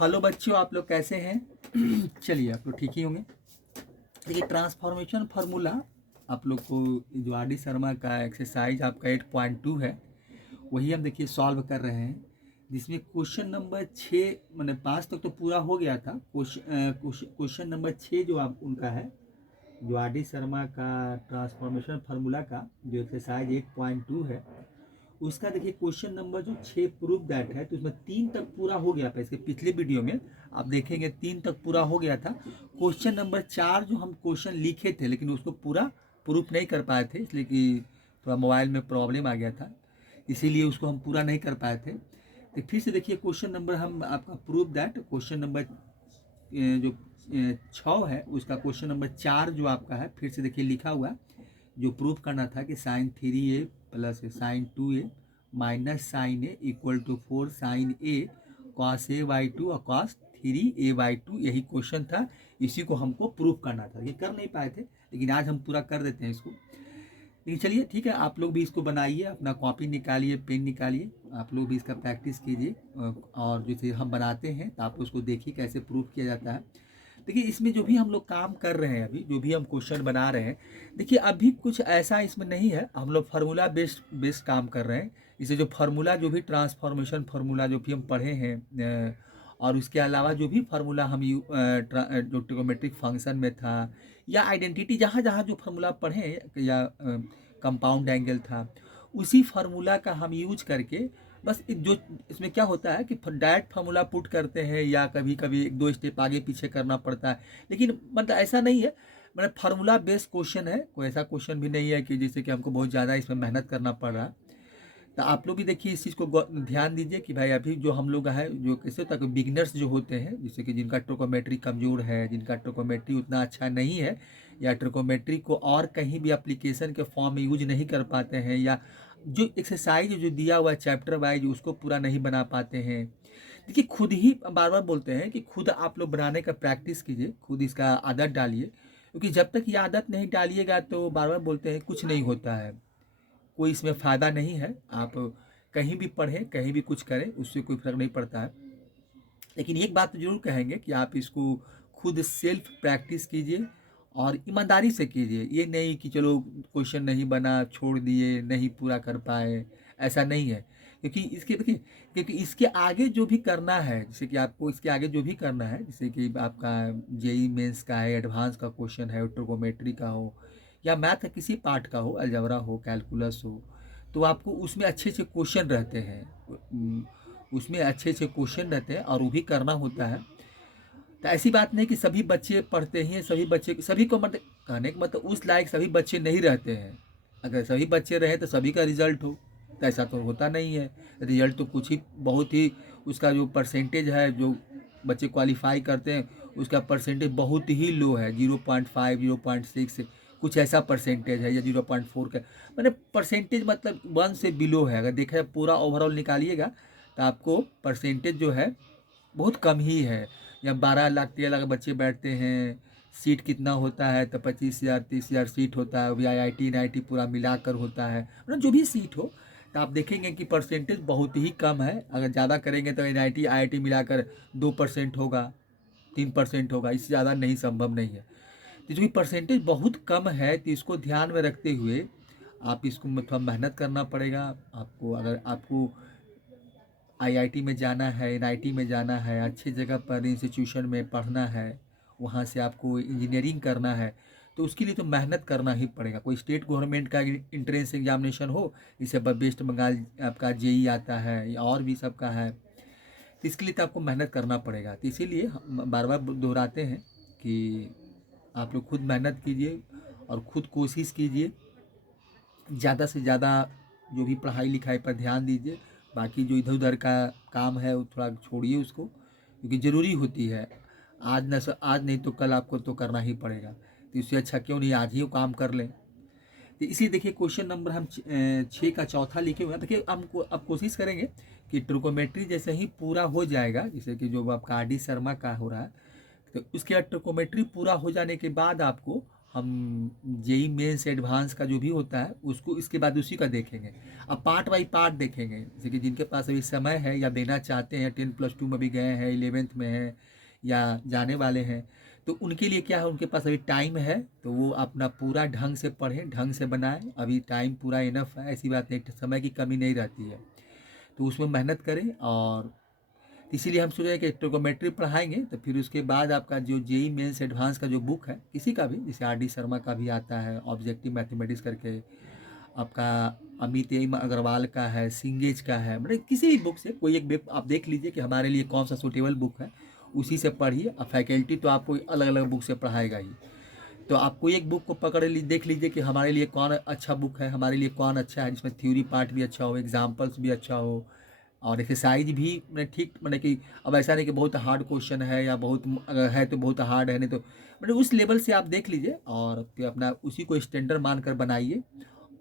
Hello बच्चों, आप लोग कैसे हैं? चलिए, आप लोग ठीक ही होंगे। देखिए, ट्रांसफॉर्मेशन फार्मूला आप लोग को जो आर डी शर्मा का एक्सरसाइज आपका 8.2 है, वही हम देखिए सॉल्व कर रहे हैं। जिसमें क्वेश्चन नंबर 6 मैंने 5 तक तो पूरा हो गया था। क्वेश्चन नंबर 6 जो आप उनका है, जो आर डी शर्मा का ट्रांसफॉर्मेशन फार्मूला का जो एक्सरसाइज 8.2 है, उसका देखिए क्वेश्चन नंबर जो 6 प्रूफ दैट है, तो उसमें 3 तक पूरा हो गया था। इसके पिछले वीडियो में आप देखेंगे 3 तक पूरा हो गया था। क्वेश्चन नंबर 4 जो हम क्वेश्चन लिखे थे, लेकिन उसको पूरा प्रूफ नहीं कर पाए थे, इसलिए कि थोड़ा मोबाइल में प्रॉब्लम आ गया था, इसीलिए उसको हम पूरा नहीं कर पाए थे। तो फिर से देखिए क्वेश्चन नंबर हम आपका प्रूफ दैट क्वेश्चन नंबर जो 6 है, उसका क्वेश्चन नंबर 4 जो आपका है, फिर से देखिए लिखा हुआ जो प्रूफ करना था कि sin3a plus sin2a minus sine A equal to 4 sine A cos A by 2 और कॉस 3a बाई 2, यही क्वेश्चन था। इसी को हमको प्रूफ करना था, ये कर नहीं पाए थे, लेकिन आज हम पूरा कर देते हैं इसको। लेकिन चलिए ठीक है, आप लोग भी इसको बनाइए, अपना कॉपी निकालिए, पेन निकालिए, आप लोग भी इसका प्रैक्टिस कीजिए। और जैसे हम बनाते हैं तो आप उसको देखिए कैसे प्रूफ किया जाता है। देखिए, इसमें जो भी हम लोग काम कर रहे हैं, अभी जो भी हम क्वेश्चन बना रहे हैं, देखिए अभी कुछ ऐसा इसमें नहीं है, हम लोग फार्मूला बेस्ड काम कर रहे हैं। इसे जो फार्मूला जो भी ट्रांसफॉर्मेशन फार्मूला जो भी हम पढ़े हैं, और उसके अलावा जो भी फार्मूला हम जो ट्रिगोमेट्रिक फंक्शन में था, या आइडेंटिटी जहाँ जहाँ जो फार्मूला पढ़े, या कंपाउंड एंगल था, उसी फार्मूला का हम यूज करके बस जो इसमें क्या होता है कि डायरेक्ट फार्मूला पुट करते हैं, या कभी कभी 1-2 स्टेप आगे पीछे करना पड़ता है, लेकिन मतलब ऐसा नहीं है। मतलब फार्मूला बेस्ड क्वेश्चन है, कोई ऐसा क्वेश्चन भी नहीं है कि जिससे कि हमको बहुत ज़्यादा इसमें मेहनत करना पड़ रहा है। तो आप लोग भी देखिए इस चीज़ को ध्यान दीजिए कि भाई अभी जो हम लोग है, जो कैसे होता है कि बिगिनर्स जो होते हैं, जैसे कि जिनका ट्रिकोमेट्री कमज़ोर है, जिनका ट्रिकोमेट्री उतना अच्छा नहीं है, या ट्रिकोमेट्री को और कहीं भी एप्लीकेशन के फॉर्म में यूज नहीं कर पाते हैं, या जो एक्सरसाइज जो दिया हुआ है चैप्टर वाइज उसको पूरा नहीं बना पाते हैं। देखिए, खुद ही बार बार बोलते हैं कि खुद आप लोग बनाने का प्रैक्टिस कीजिए, खुद इसका आदत डालिए, क्योंकि जब तक ये आदत नहीं डालिएगा तो बार बार बोलते हैं कुछ नहीं होता है, कोई इसमें फ़ायदा नहीं है। आप कहीं भी पढ़ें, कहीं भी कुछ करें, उससे कोई फ़र्क नहीं पड़ता है। लेकिन एक बात ज़रूर कहेंगे कि आप इसको खुद सेल्फ प्रैक्टिस कीजिए और ईमानदारी से कीजिए। ये नहीं कि चलो क्वेश्चन नहीं बना, छोड़ दिए, नहीं पूरा कर पाए, ऐसा नहीं है। क्योंकि इसके देखिए, क्योंकि इसके आगे जो भी करना है, जैसे कि आपको इसके आगे जो भी करना है, जैसे कि आपका जेई मेंस का है, एडवांस का क्वेश्चन है, ट्रिगोमेट्री का हो, या मैथ का किसी पार्ट का हो, अलजेब्रा हो, कैलकुलस हो, तो आपको उसमें अच्छे से क्वेश्चन रहते हैं, उसमें अच्छे अच्छे क्वेश्चन रहते हैं और वो भी करना होता है। तो ऐसी बात नहीं कि सभी बच्चे पढ़ते ही हैं, सभी बच्चे सभी को मतलब कहने का मतलब उस लायक सभी बच्चे नहीं रहते हैं। अगर सभी बच्चे रहे तो सभी का रिजल्ट हो, तो ऐसा तो होता नहीं है। रिजल्ट तो कुछ ही बहुत ही उसका जो परसेंटेज है, जो बच्चे क्वालिफाई करते हैं, उसका परसेंटेज बहुत ही लो है, 0.5 0.6 कुछ ऐसा परसेंटेज है, या 0.4 का, मैंने परसेंटेज मतलब 1 से बिलो है। अगर देखा जाए पूरा ओवरऑल निकालिएगा तो आपको परसेंटेज जो है बहुत कम ही है। या 12 लाख 13 लाख बच्चे बैठते हैं, सीट कितना होता है तो 25,000 30,000 सीट होता है, वो भी IIT NIT पूरा मिलाकर होता है, मतलब जो भी सीट हो। तो आप देखेंगे कि परसेंटेज बहुत ही कम है। अगर ज़्यादा करेंगे तो NIT IIT मिलाकर 2% होगा, 3% होगा, इससे ज़्यादा नहीं, संभव नहीं है। तो जो परसेंटेज बहुत कम है, तो इसको ध्यान में रखते हुए आप इसको थोड़ा मेहनत करना पड़ेगा आपको। अगर आपको IIT में जाना है, NIT में जाना है, अच्छी जगह पर इंस्टीट्यूशन में पढ़ना है, वहाँ से आपको इंजीनियरिंग करना है, तो उसके लिए तो मेहनत करना ही पड़ेगा। कोई स्टेट गवर्नमेंट का इंट्रेंस एग्जामिनेशन हो, जैसे वेस्ट बंगाल आपका जेई आता है, या और भी सबका है, तो इसके लिए तो आपको मेहनत करना पड़ेगा। तो इसीलिए हम बार बार दोहराते हैं कि आप लोग खुद मेहनत कीजिए और खुद कोशिश कीजिए, ज़्यादा से ज़्यादा जो भी पढ़ाई लिखाई पर ध्यान दीजिए। बाकी जो इधर उधर का काम है वो थोड़ा छोड़िए उसको, क्योंकि ज़रूरी होती है। आज नहीं तो कल आपको तो करना ही पड़ेगा, तो इससे अच्छा क्यों नहीं आज ही वो काम कर लें। तो इसी देखिए क्वेश्चन नंबर हम 6 का चौथा लिखे हुए हैं। देखिए हमको अब कोशिश करेंगे कि ट्रिकोमेट्री जैसे ही पूरा हो जाएगा, जैसे कि जो आपका RD शर्मा का हो रहा है, तो उसके बाद ट्रिकोमेट्री पूरा हो जाने के बाद आपको हम जेई मेंस एडवांस का जो भी होता है उसको इसके बाद उसी का देखेंगे। अब पार्ट बाई पार्ट देखेंगे, जैसे कि जिनके पास अभी समय है या देना चाहते हैं, 10+2 में भी गए हैं, 11th में हैं या जाने वाले हैं, तो उनके लिए क्या है, उनके पास अभी टाइम है तो वो अपना पूरा ढंग से पढ़ें, ढंग से बनाएं। अभी टाइम पूरा इनफ है, ऐसी बात नहीं, समय की कमी नहीं रहती है, तो उसमें मेहनत करें। और इसीलिए हम सोच रहे हैं कि ट्रिगोमेट्री पढ़ाएंगे, तो फिर उसके बाद आपका जो जेई मेंस एडवांस का जो बुक है किसी का भी, जैसे आर डी शर्मा का भी आता है ऑब्जेक्टिव मैथमेटिक्स करके, आपका अमित एम अग्रवाल का है, सिंगेज का है, मतलब किसी भी बुक से कोई एक बुक आप देख लीजिए कि हमारे लिए कौन सा सूटेबल बुक है, उसी से पढ़िए। अब फैकल्टी तो आपको अलग अलग बुक से पढ़ाएगा ही, तो आप कोई एक बुक को पकड़ ली, देख लीजिए कि हमारे लिए कौन अच्छा बुक है, हमारे लिए कौन अच्छा है, जिसमें थ्योरी पार्ट भी अच्छा हो, एग्जाम्पल्स भी अच्छा हो, और एक्सरसाइज भी मैंने ठीक, मैंने कि अब ऐसा नहीं कि बहुत हार्ड क्वेश्चन है या बहुत अगर है तो बहुत हार्ड है, नहीं तो मैंने उस लेवल से आप देख लीजिए और फिर अपना उसी को स्टैंडर्ड मान कर बनाइए।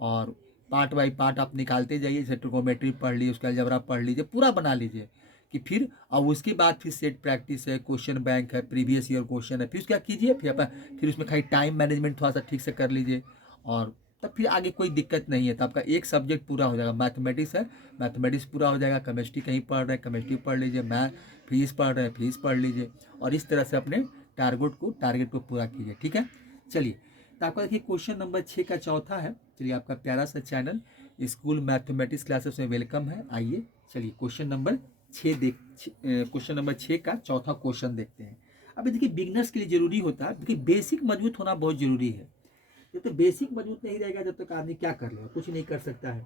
और पार्ट बाई पार्ट आप निकालते जाइए, जैसे ट्रिगोमेट्री पढ़ लीजिए, उसका अलजेब्रा पढ़ लीजिए, पूरा बना लीजिए कि फिर अब उसके बाद फिर सेट प्रैक्टिस है, क्वेश्चन बैंक है, प्रीवियस ईयर क्वेश्चन है, फिर क्या कीजिए, फिर उसमें खाली टाइम मैनेजमेंट थोड़ा सा ठीक से कर लीजिए, और तब फिर आगे कोई दिक्कत नहीं है। तो आपका एक सब्जेक्ट पूरा हो जाएगा, मैथमेटिक्स है, मैथमेटिक्स पूरा हो जाएगा, केमिस्ट्री कहीं पढ़ रहे हैं केमिस्ट्री पढ़ लीजिए, मैथ फिजिक्स पढ़ रहे हैं फिजिक्स पढ़ लीजिए, और इस तरह से अपने टारगेट को पूरा कीजिए। ठीक है, चलिए। तो आपका देखिए क्वेश्चन नंबर 6 का चौथा है। चलिए, आपका प्यारा सा चैनल स्कूल मैथमेटिक्स क्लासेस में वेलकम है। आइए चलिए क्वेश्चन नंबर 6 का चौथा क्वेश्चन देखते हैं। अब देखिए बिगनर्स के लिए जरूरी होता है, देखिए बेसिक मजबूत होना बहुत जरूरी है। जब तक बेसिक मजबूत नहीं रहेगा जब तक आदमी क्या कर लेगा, कुछ नहीं कर सकता है,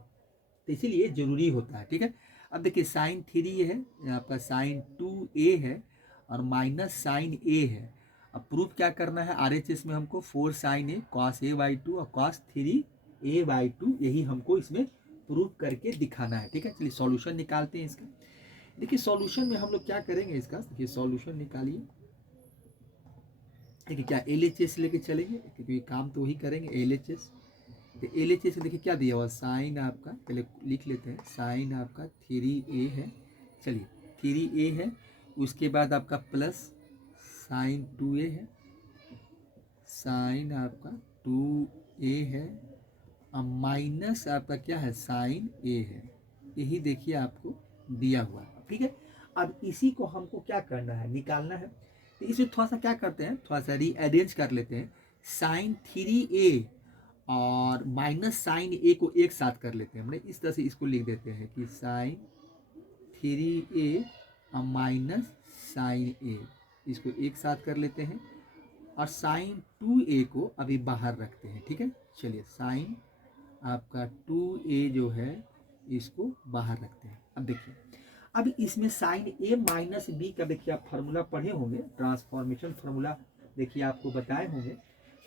तो इसीलिए जरूरी होता है। ठीक है, अब देखिए sin 3 है, यहाँ पर sin 2a है और माइनस sin a है। अब प्रूफ क्या करना है, RHS में हमको 4 sin a cos a/2 और cos 3a/2 यही हमको इसमें प्रूफ करके दिखाना है। ठीक है, चलिए सॉल्यूशन निकालते हैं इसका। देखिए सॉल्यूशन में हम लोग क्या करेंगे इसका, देखिए सॉल्यूशन निकालिए। देखिए क्या LHS लेके चलेंगे, क्योंकि काम तो वही करेंगे LHS। तो LHS से देखिए क्या दिया हुआ, साइन आपका, पहले लिख लेते हैं, साइन आपका 3a है। चलिए 3a है, उसके बाद आपका प्लस साइन 2a है, साइन आपका 2a है, और माइनस आपका क्या है, साइन a है। यही देखिए आपको दिया हुआ है। ठीक है, अब इसी को हमको क्या करना है, निकालना है। तो इसमें थोड़ा सा क्या करते हैं, थोड़ा सा रीअरेंज कर लेते हैं, साइन 3a और माइनस साइन ए को एक साथ कर लेते हैं। हमने इस तरह से इसको लिख देते हैं कि साइन 3a और माइनस साइन ए, इसको एक साथ कर लेते हैं, और साइन 2a को अभी बाहर रखते हैं। ठीक है, चलिए साइन आपका 2a जो है इसको बाहर रखते हैं। अब देखिए, अब इसमें साइन a माइनस बी का देखिए आप फार्मूला पढ़े होंगे, ट्रांसफॉर्मेशन फार्मूला देखिए आपको बताए होंगे,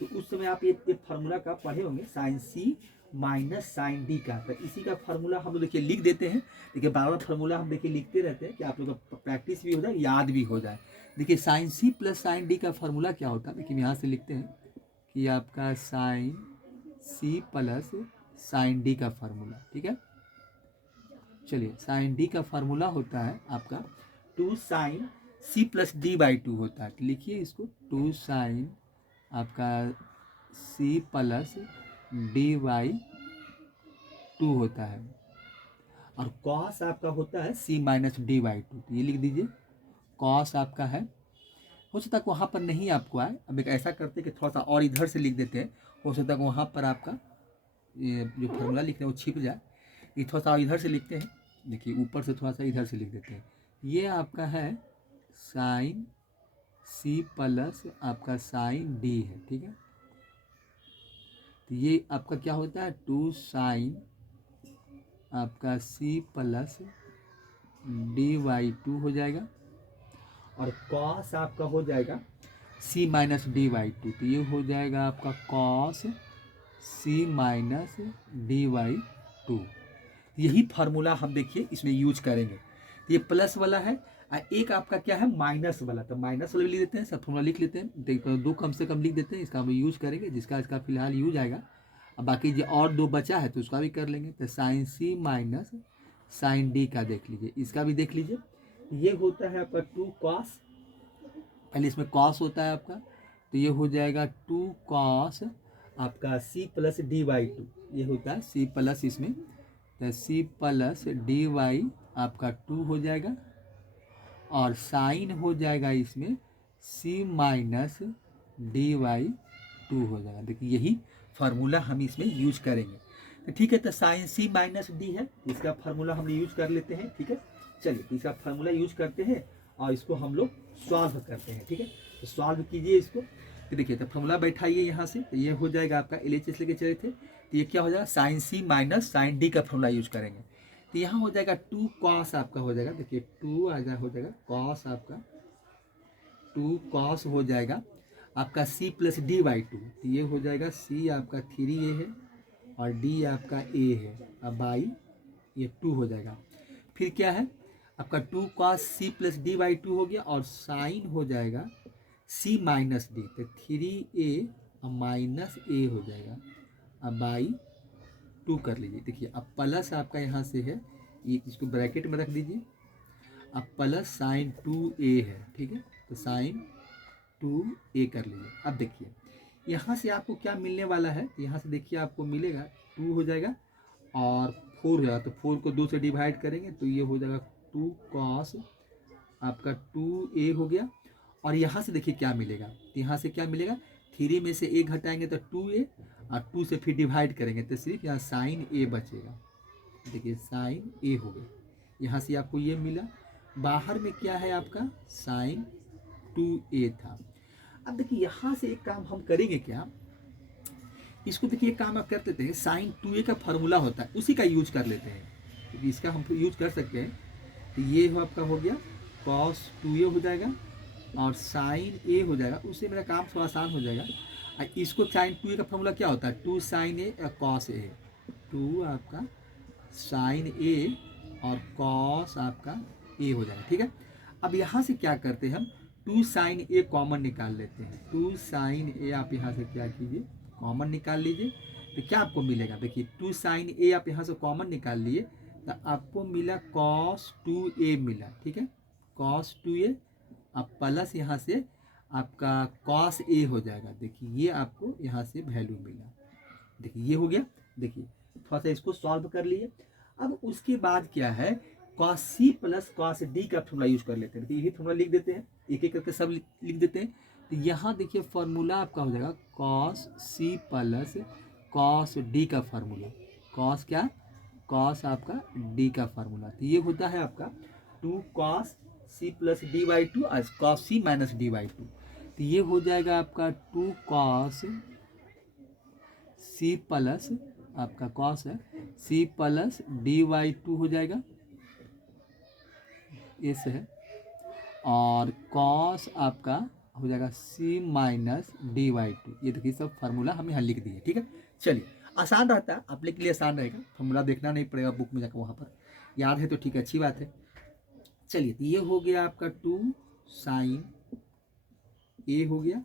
तो उस समय आप ये फार्मूला का पढ़े होंगे, sign C minus sine D का। तो इसी का फार्मूला हम लोग देखिए लिख देते हैं। देखिए बार बार फार्मूला हम देखिए लिखते रहते हैं कि आप लोग का प्रैक्टिस भी हो जाए, याद भी हो जाए। देखिए साइन सी प्लस साइन डी का फार्मूला क्या होता है, देखिए यहाँ से लिखते हैं कि आपका साइन सी प्लस साइन डी का फार्मूला। ठीक है, चलिए साइन डी का फार्मूला होता है आपका 2 साइन सी प्लस d/2 होता है। तो लिखिए इसको 2 साइन आपका सी प्लस d/2 होता है, और कॉस आपका होता है सी माइनस d/2। तो ये लिख दीजिए, कॉस आपका है, हो सकता है वहाँ पर नहीं आपको आए। अब एक ऐसा करते हैं कि थोड़ा सा और इधर से लिख देते हैं, हो सकता है वहाँ पर आपका ये जो फार्मूला लिख रहे हैं वो छिप जाए। ये थोड़ा सा इधर से लिखते हैं, देखिए ऊपर से थोड़ा सा इधर से लिख देते हैं। ये आपका है साइन सी प्लस आपका साइन डी है। ठीक है, तो ये आपका क्या होता है, 2 साइन आपका सी प्लस d/2 हो जाएगा, और कॉस आपका हो जाएगा सी माइनस d/2। तो ये हो जाएगा आपका कॉस सी माइनस d/2। यही फार्मूला हम देखिए इसमें यूज करेंगे। ये प्लस वाला है, एक आपका क्या है, माइनस वाला। तो माइनस वाला लिख देते हैं, सब फार्मूला लिख लेते हैं, 2 कम से कम लिख देते हैं, इसका हम यूज करेंगे, जिसका इसका फिलहाल यूज आएगा। अब बाकी जो और 2 बचा है तो उसका भी कर लेंगे। तो sign C minus sine D का देख लीजिए, इसका भी देख लीजिए। ये होता है आपका 2 कॉस, पहले इसमें कॉस होता है आपका, तो ये हो जाएगा 2 cos आपका c plus D by two, ये होता है c प्लस इसमें, तो c प्लस डी वाई आपका 2 हो जाएगा, और साइन हो जाएगा इसमें c माइनस डी वाई 2 हो जाएगा। देखिए यही फार्मूला हम इसमें यूज करेंगे। तो ठीक है, तो साइन c माइनस डी है, इसका फार्मूला हम यूज कर लेते हैं। ठीक है, चलिए इसका फार्मूला यूज करते हैं और इसको हम लोग सॉल्व करते हैं। ठीक है, तो सॉल्व कीजिए इसको। तो देखिए, तो फार्मूला बैठाइए यहाँ से, तो ये हो जाएगा आपका LHS लेके चले थे, तो ये क्या हो जाएगा sine c minus sine D का फार्मूला यूज करेंगे। तो यहाँ हो जाएगा 2 cos आपका हो जाएगा, देखिए 2 आ जाए हो जाएगा cos आपका 2 cos हो जाएगा आपका c plus D by two, तो ये हो जाएगा c आपका 3a है और d आपका a है, अब बाई ये 2 हो जाएगा। फिर क्या है आपका 2 cos c plus D by two हो गया, और साइन हो जाएगा c माइनस डी, तो 3a और माइनस a हो जाएगा, अब बाई 2 कर लीजिए। देखिए अब प्लस आपका यहाँ से है, ये इसको ब्रैकेट में रख दीजिए, अब प्लस साइन 2a है। ठीक है, तो साइन 2a कर लीजिए। अब देखिए यहाँ से आपको क्या मिलने वाला है, यहाँ से देखिए आपको मिलेगा 2 हो जाएगा और 4 हो जाएगा, तो 4 को 2 से डिवाइड करेंगे तो ये हो जाएगा 2 cos आपका 2a हो गया। और यहाँ से देखिए क्या मिलेगा, तो यहाँ से क्या मिलेगा 3 में से 1 घटाएंगे तो 2a, और 2 से फिर डिवाइड करेंगे तो सिर्फ यहाँ साइन a बचेगा। देखिए साइन a हो गया, यहाँ से आपको ये मिला, बाहर में क्या है आपका साइन 2a था। अब देखिए यहाँ से एक काम हम करेंगे क्या, इसको देखिए एक काम आप कर लेते हैं, साइन 2a का फार्मूला होता है उसी का यूज कर लेते हैं, क्योंकि इसका हम यूज कर सकते हैं। तो ये हो आपका हो गया cos 2a हो जाएगा और साइन a हो जाएगा, उससे मेरा काम थोड़ा आसान हो जाएगा। और इसको साइन 2a का फार्मूला क्या होता है 2 साइन a और cos a, 2 आपका साइन a और cos आपका a हो जाएगा। ठीक है, अब यहाँ से क्या करते हैं हम 2 साइन a कॉमन निकाल लेते हैं, 2 साइन a आप यहाँ से क्या कीजिए कॉमन निकाल लीजिए, तो क्या आपको मिलेगा, देखिए 2 साइन a आप यहाँ से कॉमन निकाल लिए तो आपको मिला cos 2a मिला। ठीक है, cos 2a अब प्लस यहाँ से आपका cos a हो जाएगा, देखिए ये आपको यहाँ से वैल्यू मिला। देखिए ये हो गया, देखिए थोड़ा सा इसको सॉल्व कर लिए। अब उसके बाद क्या है cos c plus cos d का फॉर्मूला यूज कर लेते हैं, यही फॉर्मूला लिख देते हैं, एक एक करके सब लिख देते हैं। तो यहाँ देखिए फार्मूला आपका हो जाएगा cos c plus cos d का फार्मूला, cos क्या cos आपका d का फार्मूला, तो ये होता है आपका 2 cos c plus D by two और cos c minus D by two, तो ये हो जाएगा आपका 2 cos c प्लस आपका cos है c plus D by two हो जाएगा, इस है, और cos आपका हो जाएगा c minus D by two. ये देखिए सब फार्मूला हम यहाँ लिख दिए। ठीक है, चलिए आसान रहता है, आप लोग के लिए आसान रहेगा, फार्मूला देखना नहीं पड़ेगा बुक में जाकर, वहाँ पर याद है तो ठीक है, अच्छी बात है। चलिए तो ये हो गया आपका 2 साइन a हो गया।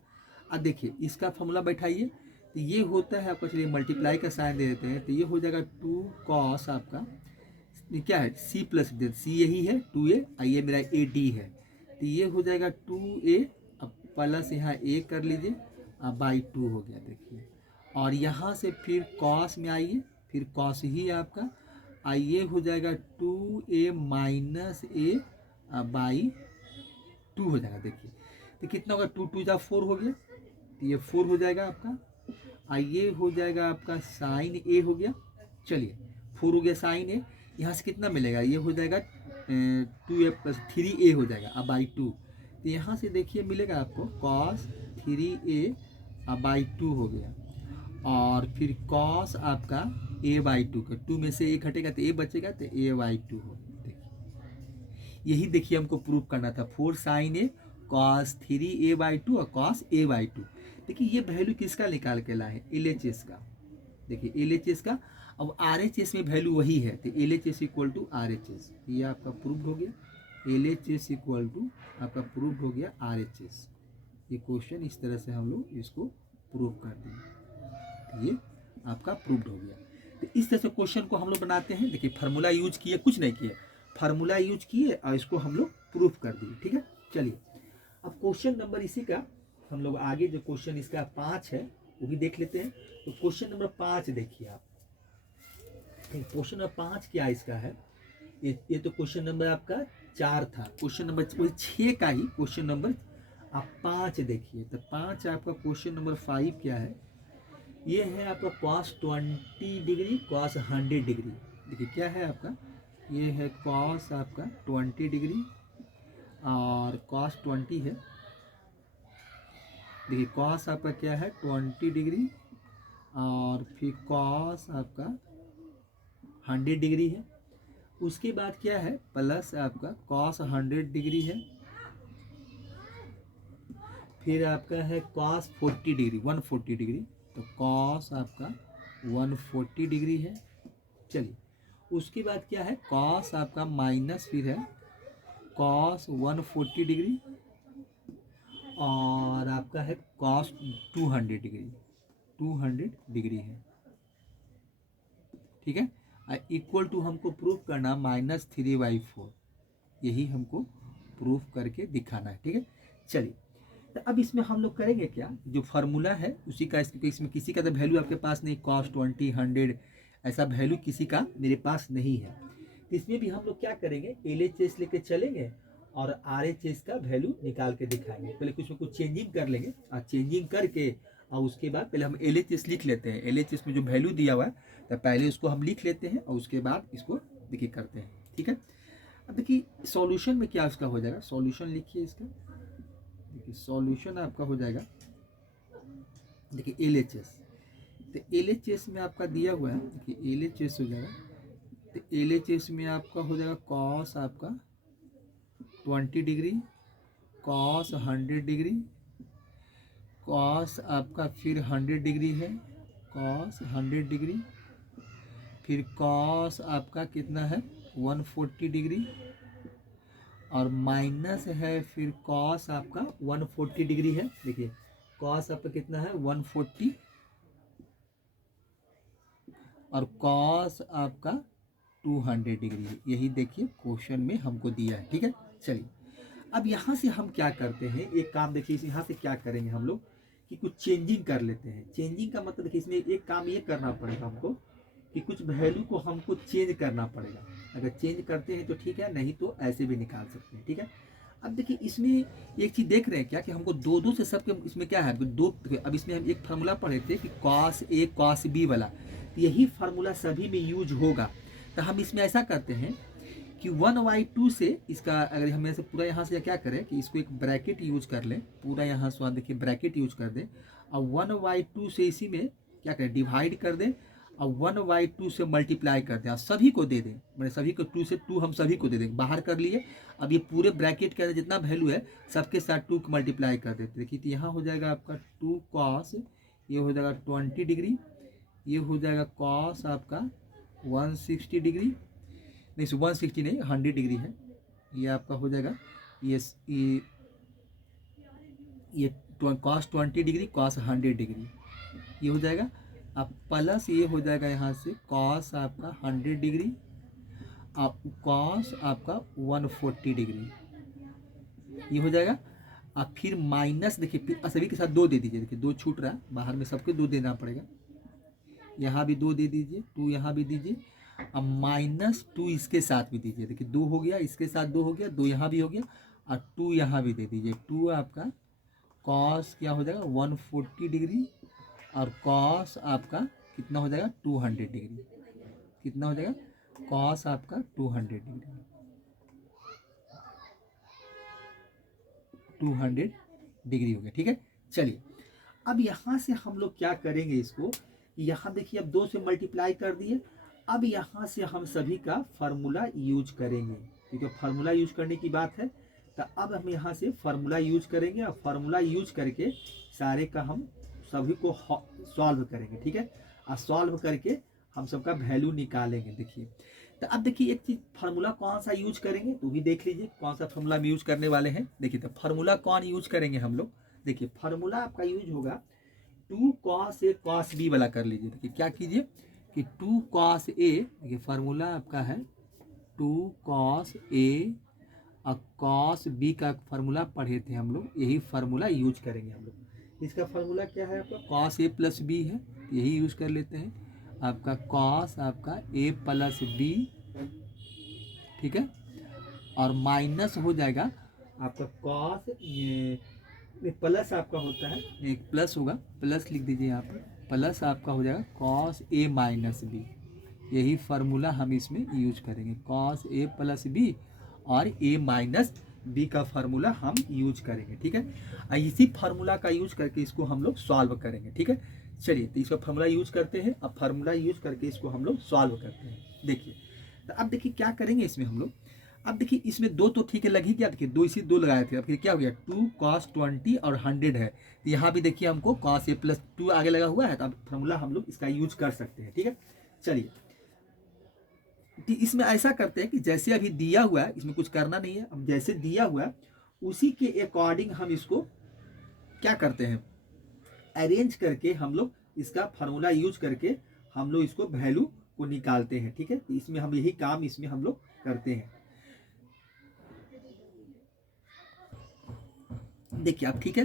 अब देखिए इसका फार्मूला बैठाइए, तो ये होता है आपका, चलिए मल्टीप्लाई का साइन दे देते हैं, तो ये हो जाएगा 2 cos आपका क्या है c प्लस डी, c यही है 2a और ये मेरा ad है, तो ये हो जाएगा 2a, अब प्लस यहाँ a कर लीजिए, अब बाई 2 हो गया। देखिए और यहाँ से फिर cos में आइए, फिर cos ही आपका आइए हो जाएगा 2a माइनस a बाई 2 हो जाएगा। देखिए तो कितना होगा 2 2 जा 4 हो गया, तो ये 4 हो जाएगा आपका, आइए हो जाएगा आपका साइन a हो गया, चलिए 4 हो गया साइन a, यहाँ से कितना मिलेगा, ये हो जाएगा 2a प्लस 3a हो जाएगा अब बाई 2, तो यहाँ से देखिए मिलेगा आपको cos 3a बाई 2 हो गया, और फिर cos आपका a बाई 2 का 2 में से a घटेगा तो a बचेगा, तो a बाई 2 हो। देखिए यही देखिए हमको प्रूव करना था, 4 sign a cos 3a by 2 और cos a बाई 2। देखिए ये वैल्यू किसका निकाल के लाए हैं, LHS का, देखिए LHS का। अब RHS में वैल्यू वही है, तो LHS इक्वल टू RHS, ये आपका प्रूव हो गया, LHS इक्वल टू आपका प्रूव हो गया RHS। ये क्वेश्चन इस तरह से हम लोग इसको प्रूव कर देंगे, ये आपका प्रूव्ड हो गया। तो इस तरह से क्वेश्चन को हम लोग बनाते हैं। देखिए फार्मूला यूज किए, कुछ नहीं किए, फार्मूला यूज किए और इसको हम लोग प्रूफ कर दिए। ठीक है, चलिए अब क्वेश्चन नंबर इसी का हम लोग आगे जो क्वेश्चन इसका 5 है वो भी देख लेते हैं। तो क्वेश्चन नंबर 5 देखिए आप, क्वेश्चन नंबर 5 क्या इसका है, ये तो क्वेश्चन नंबर आपका 4 था, क्वेश्चन नंबर 6 का ही क्वेश्चन नंबर आप 5 देखिए। तो 5 आपका क्वेश्चन नंबर 5 क्या है, ये है आपका cos 20 डिग्री cos 100 डिग्री। देखिए क्या है आपका, ये है cos आपका 20 डिग्री और cos 20 है। देखिए cos आपका क्या है 20 डिग्री और फिर cos आपका 100 डिग्री है। उसके बाद क्या है प्लस आपका cos 100 डिग्री है, फिर आपका है cos 40 डिग्री 140 डिग्री, तो cos आपका 140 डिग्री है। चलिए उसके बाद क्या है cos आपका माइनस फिर है cos 140 डिग्री और आपका है cos 200 डिग्री 200 डिग्री है। ठीक है, इक्वल टू हमको प्रूफ करना -3/4, यही हमको प्रूफ करके दिखाना है। ठीक है, चलिए तो अब इसमें हम लोग करेंगे क्या, जो फार्मूला है उसी का, इसमें किसी का तो वैल्यू आपके पास नहीं, cos 20 100 ऐसा वैल्यू किसी का मेरे पास नहीं है। तो इसमें भी हम लोग क्या करेंगे, LHS लेके चलेंगे और RHS का वैल्यू निकाल के दिखाएंगे। पहले कुछ चेंजिंग कर लेंगे और चेंजिंग करके और उसके बाद पहले हम LHS लिख लेते हैं। LHS में जो वैल्यू दिया हुआ है तो पहले उसको हम लिख लेते हैं और उसके बाद इसको देखिए करते हैं। ठीक है, अब देखिए सॉल्यूशन में क्या उसका हो जाएगा, सॉल्यूशन लिखिए इसका। देखिए सॉल्यूशन आपका हो जाएगा, देखिए LHS, तो LHS में आपका दिया हुआ है, देखिए LHS हो जाएगा, तो LHS में आपका हो जाएगा cos आपका 20 डिग्री cos 100 डिग्री cos आपका फिर 100 डिग्री है cos 100 डिग्री, फिर cos आपका कितना है 140 डिग्री और माइनस है फिर cos आपका 140 डिग्री है। देखिए cos आपका कितना है 140 और cos आपका 200 डिग्री है। यही देखिए क्वेश्चन में हमको दिया है। ठीक है, चलिए अब यहाँ से हम क्या करते हैं, एक काम देखिए यहाँ से क्या करेंगे हम लोग कि कुछ चेंजिंग कर लेते हैं। चेंजिंग का मतलब देखिए इसमें एक काम ये करना पड़ेगा हमको कि कुछ वैल्यू को हमको चेंज करना पड़ेगा। अगर चेंज करते हैं तो ठीक है, नहीं तो ऐसे भी निकाल सकते हैं। ठीक है, अब देखिए इसमें एक चीज़ देख रहे हैं क्या कि हमको दो से सबके इसमें क्या है दो। अब इसमें हम एक फार्मूला पढ़े थे कि cos A cos B वाला, तो यही फार्मूला सभी में यूज होगा। तो हम इसमें ऐसा करते हैं कि 1/2 से इसका अगर हम ऐसे पूरा यहाँ से क्या करें कि इसको एक ब्रैकेट यूज कर लें, पूरा यहाँ से देखिए ब्रैकेट यूज कर दें और 1/2 से इसी में क्या करें डिवाइड कर दें और 1/2 से मल्टीप्लाई कर दें और सभी को दे दें, मैंने सभी को 2 से 2 हम सभी को दे दें, बाहर कर लिए। अब ये पूरे ब्रैकेट के अंदर जितना वैल्यू है सबके साथ 2 को मल्टीप्लाई कर देते। देखिए तो यहाँ हो जाएगा आपका 2 cos, ये हो जाएगा 20 डिग्री, ये हो जाएगा cos आपका 160 डिग्री, नहीं 160 नहीं 100 डिग्री है, ये आपका हो जाएगा ये cos 20 डिग्री cos 100 डिग्री, ये हो जाएगा। अब प्लस ये हो जाएगा यहाँ से cos आपका 100 डिग्री और cos आपका 140 डिग्री, ये हो जाएगा। अब फिर माइनस देखिए सभी के साथ 2 दे दीजिए, देखिए 2 छूट रहा है बाहर में, सबके 2 देना पड़ेगा, यहाँ भी 2 दे दीजिए, 2 यहाँ भी दीजिए, अब -2 इसके साथ भी दीजिए। देखिए 2 हो गया, इसके साथ 2 हो गया, 2 यहाँ भी हो गया और 2 यहाँ भी दे दीजिए। 2 आपका cos क्या हो जाएगा 140 डिग्री और cos आपका कितना हो जाएगा 200 डिग्री, कितना हो जाएगा cos आपका 200 डिग्री 200 डिग्री हो गया। ठीक है, चलिए अब यहाँ से हम लोग क्या करेंगे इसको, यहाँ देखिए अब 2 से मल्टीप्लाई कर दिए। अब यहाँ से हम सभी का फार्मूला यूज करेंगे, क्योंकि फार्मूला यूज करने की बात है। तो अब हम यहाँ से फार्मूला यूज करेंगे और फार्मूला यूज करके सारे का हम सभी को सॉल्व करेंगे। ठीक है, और सॉल्व करके हम सबका वैल्यू निकालेंगे। देखिए तो अब देखिए एक चीज़ फार्मूला कौन सा यूज करेंगे तो भी देख लीजिए कौन सा फार्मूला हम यूज करने वाले हैं। देखिए तो फार्मूला कौन यूज करेंगे हम लोग, देखिए फार्मूला आपका यूज होगा 2 cos A cos B वाला कर लीजिए। देखिए क्या कीजिए कि 2 cos A, देखिए फार्मूला आपका है 2 cos A और कॉस बी का फार्मूला पढ़े थे हम लोग, यही फार्मूला यूज करेंगे हम लोग। इसका फार्मूला क्या है आपका, कॉस ए प्लस बी है, यही यूज कर लेते हैं। आपका कॉस आपका ए प्लस बी, ठीक है, और माइनस हो जाएगा आपका कॉस, ये प्लस आपका होता है, एक प्लस होगा, प्लस लिख दीजिए यहाँ पर, प्लस आपका हो जाएगा कॉस ए माइनस बी। यही फार्मूला हम इसमें यूज करेंगे, कॉस ए प्लस बी और ए माइनस बी का फार्मूला हम यूज करेंगे, ठीक है। इसी फार्मूला का यूज करके इसको हम लोग सॉल्व करेंगे, ठीक है। चलिए तो इसका फार्मूला यूज करते हैं, अब फार्मूला यूज करके इसको हम लोग सॉल्व करते हैं। देखिए तो अब देखिए क्या करेंगे इसमें हम लोग, अब देखिए इसमें दो तो ठीक है लग ही गया, देखिए दो इसी दो लगाए थे, अब फिर क्या हो गया 2 cos 20 और 100 है, तो यहाँ भी देखिए हमको cos a प्लस 2 आगे लगा हुआ है, तो अब फार्मूला हम लोग इसका यूज कर सकते हैं, ठीक है। चलिए तो इसमें ऐसा करते हैं कि जैसे अभी दिया हुआ है, इसमें कुछ करना नहीं है, अब जैसे दिया हुआ है उसी के अकॉर्डिंग हम इसको क्या करते हैं, अरेंज करके हम लोग इसका फार्मूला यूज करके हम लोग इसको वैल्यू को निकालते हैं, ठीक है। तो इसमें हम यही काम इसमें हम लोग करते हैं। देखिए अब ठीक है,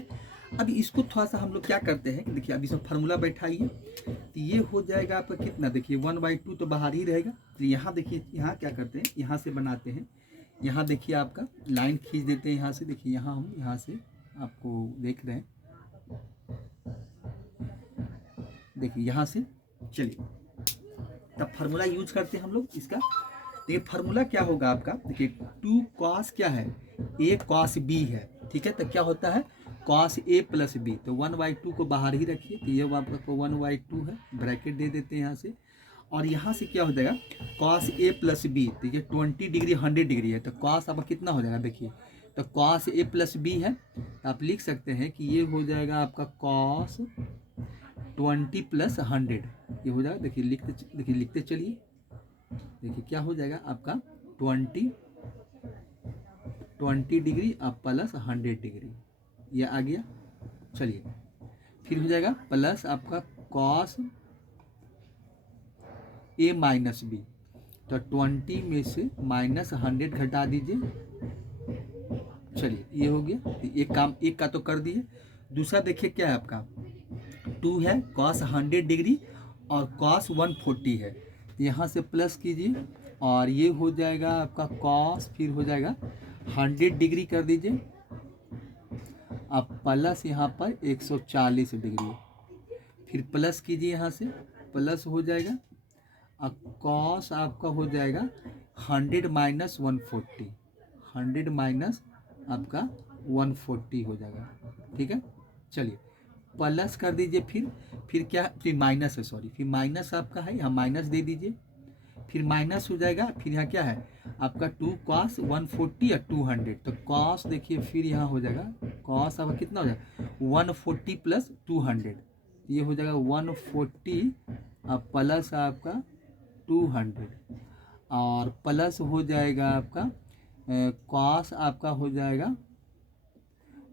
अब इसको थोड़ा सा हम लोग क्या करते हैं, देखिए अब इसमें फार्मूला बैठाइए, तो ये हो जाएगा आपका कितना, देखिए 1/2 तो बाहर ही रहेगा, तो यहाँ देखिए यहाँ क्या करते हैं, यहाँ से बनाते हैं, यहाँ देखिए आपका लाइन खींच देते हैं यहाँ से, देखिए यहाँ हम यहाँ से आपको देख रहे हैं, देखिए यहाँ से, चलिए तब फार्मूला यूज करते हैं हम लोग इसका। देखिए फार्मूला क्या होगा आपका, देखिए 2 cos क्या है, a cos b है, ठीक है, तो क्या होता है cos a प्लस बी, तो 1/2 को बाहर ही रखिए, तो ये आपका 1/2 है, ब्रैकेट दे देते हैं यहाँ से, और यहाँ से क्या हो जाएगा cos a प्लस बी, तो ये 20 डिग्री 100 डिग्री है, तो cos आपका कितना हो जाएगा, देखिए तो cos a प्लस बी है, तो आप लिख सकते हैं कि ये हो जाएगा आपका cos 20 प्लस 100, ये हो जाएगा, देखिए लिखते चलिए, देखिए क्या हो जाएगा आपका 20 डिग्री अब प्लस 100 डिग्री, ये आ गया। चलिए फिर हो जाएगा प्लस आपका कॉस ए माइनस बी, तो 20 में से माइनस 100 घटा दीजिए, चलिए ये हो गया, एक काम एक का तो कर दिए। दूसरा देखिए क्या है आपका 2 है, कॉस 100 डिग्री और कॉस 140 है, यहाँ से प्लस कीजिए और ये हो जाएगा आपका कॉस, फिर हो जाएगा 100 डिग्री कर दीजिए, अब प्लस यहाँ पर 140 डिग्री, फिर प्लस कीजिए यहाँ से, प्लस हो जाएगा, अब कॉस आपका हो जाएगा 100 माइनस 140, 100 माइनस आपका 140 हो जाएगा, ठीक है। चलिए प्लस कर दीजिए, फिर क्या, फिर माइनस है, सॉरी फिर माइनस आपका है, यहाँ माइनस दे दीजिए, फिर माइनस हो जाएगा, फिर यहाँ क्या है आपका 2 cos 140 और 200, तो cos देखिए फिर यहाँ हो जाएगा cos आपका कितना हो जाएगा 140 प्लस 200, ये हो जाएगा 140 और प्लस आपका 200, और प्लस हो जाएगा आपका cos आपका हो जाएगा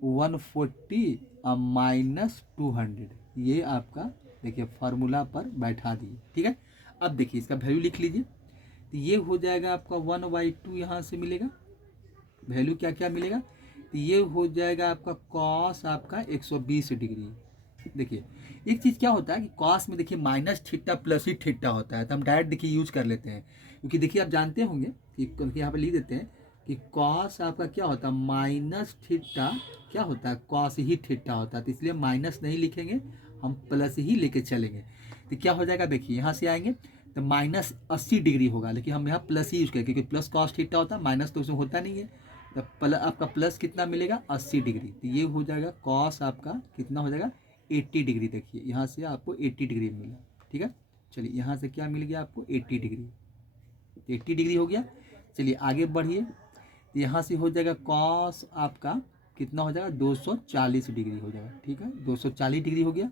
140 और माइनस 200, ये आपका देखिए फार्मूला पर बैठा दिए, ठीक है। अब देखिए इसका वैल्यू लिख लीजिए, तो ये हो जाएगा आपका 1/2 यहाँ से मिलेगा, वैल्यू क्या क्या मिलेगा, तो ये हो जाएगा आपका कॉस आपका 120 डिग्री। देखिए एक चीज़ क्या होता है कि कॉस में देखिए माइनस थीटा प्लस ही थीटा होता है, तो हम डायरेक्ट देखिए यूज कर लेते हैं, क्योंकि देखिए आप जानते होंगे कि यहाँ पर लिख देते हैं कि कॉस आपका क्या होता है माइनस थीटा क्या होता है कॉस ही थीटा होता है, तो इसलिए माइनस नहीं लिखेंगे, हम प्लस ही लेके चलेंगे, तो क्या हो जाएगा देखिए यहाँ से आएंगे तो माइनस 80 डिग्री होगा, लेकिन हम यहाँ प्लस ही यूज करेंगे क्योंकि प्लस कॉस थीटा होता है, माइनस तो उसमें होता नहीं है, तो आपका प्लस कितना मिलेगा 80 डिग्री, तो ये हो जाएगा कॉस आपका कितना हो जाएगा 80 डिग्री, देखिए यहाँ से आपको 80 डिग्री मिला, ठीक है। चलिए यहाँ से क्या मिल गया आपको 80 डिग्री, 80 डिग्री हो गया। चलिए आगे बढ़िए, तो यहाँ से हो जाएगा कॉस आपका कितना हो जाएगा 240 डिग्री हो जाएगा, ठीक है 240 डिग्री हो गया।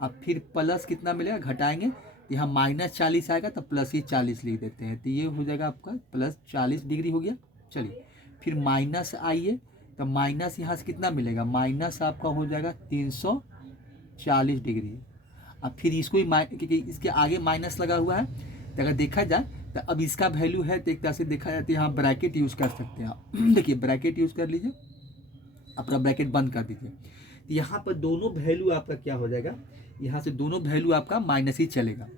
अब फिर प्लस कितना मिलेगा घटाएंगे, यहाँ माइनस 40 आएगा तो प्लस ही 40 लिख देते हैं, तो ये हो जाएगा आपका प्लस 40 डिग्री हो गया। चलिए फिर माइनस आइए, तो माइनस यहाँ से कितना मिलेगा, माइनस आपका हो जाएगा 340 डिग्री। अब फिर इसको ही क्योंकि इसके आगे माइनस लगा हुआ है, तो अगर देखा जाए तो अब इसका वैल्यू है तो एक तरह से देखा जाता है यहाँ ब्रैकेट यूज़ कर सकते हैं आप। देखिए ब्रैकेट यूज़ कर लीजिए, अपना ब्रैकेट बंद कर दीजिए। तो यहाँ पर दोनों वैल्यू आपका क्या हो जाएगा, यहाँ से दोनों वैल्यू आपका माइनस ही चलेगा।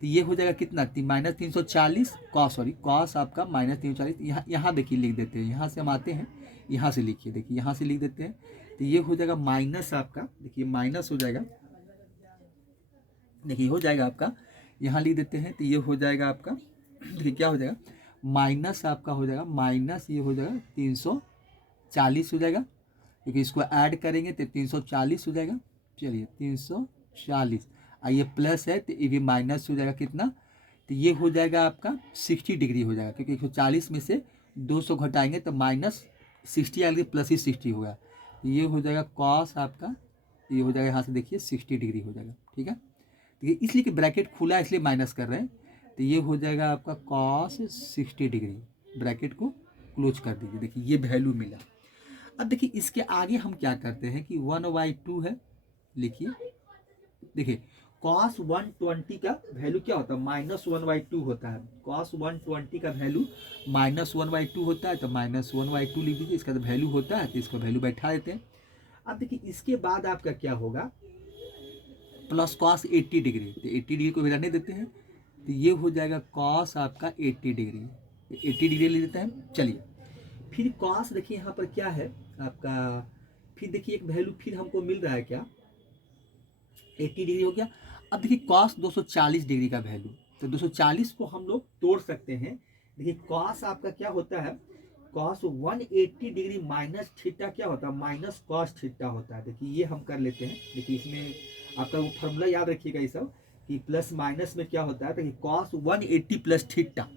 तो ये हो जाएगा कितना, -340 कॉस आपका -340। यहाँ देखिए लिख देते हैं, यहाँ से हम आते हैं, यहाँ से लिखिए, देखिए यहाँ से लिख देते हैं। तो ये हो जाएगा माइनस आपका, देखिए माइनस हो जाएगा, देखिए हो जाएगा आपका, यहाँ लिख देते हैं। तो ये हो जाएगा आपका, देखिए क्या हो जाएगा, माइनस आपका हो जाएगा, माइनस ये हो जाएगा 340 हो जाएगा, क्योंकि इसको ऐड करेंगे तो 340 हो जाएगा। चलिए 340, ये प्लस है तो ये भी माइनस हो जाएगा कितना, तो ये हो जाएगा आपका 60 डिग्री हो जाएगा, क्योंकि 140 में से 200 घटाएंगे तो -60 आएगी, प्लस ही 60 होगा। ये हो जाएगा कॉस आपका, ये हो जाएगा यहाँ से देखिए 60 डिग्री हो जाएगा। ठीक है, देखिए इसलिए कि ब्रैकेट खुला है इसलिए माइनस कर रहे हैं। तो ये हो जाएगा आपका कॉस 60 डिग्री, ब्रैकेट को क्लोज कर दीजिए। देखिए ये वैल्यू मिला। अब देखिए इसके आगे हम क्या करते हैं कि 1/2 है, लिखिए। देखिए cos 120 का वैल्यू क्या होता है, -1/2 होता है। cos 120 का वैल्यू -1/2 होता है, तो -1/2 लिख दीजिए। इसका तो वैल्यू होता है तो इसका वैल्यू बैठा देते हैं। अब देखिए इसके बाद आपका क्या होगा, प्लस cos 80 डिग्री, तो 80 डिग्री को भी रहने देते हैं। तो ये हो जाएगा cos आपका 80 डिग्री, 80 डिग्री ले लेते हैं। चलिए फिर cos देखिए यहाँ पर क्या है आपका, फिर देखिए एक वैल्यू फिर हमको मिल रहा है क्या, 80 डिग्री हो गया। अब देखिए cos 240 डिग्री का वैल्यू, तो 240 को हम लोग तोड़ सकते हैं। देखिए cos आपका क्या होता है, cos 180 डिग्री माइनस थीटा क्या होता है, माइनस cos थीटा होता है। देखिए ये हम कर लेते हैं। देखिए इसमें आपका वो फार्मूला याद रखिएगा, ये सब कि प्लस माइनस में क्या होता है। देखिए cos 180 plus theta,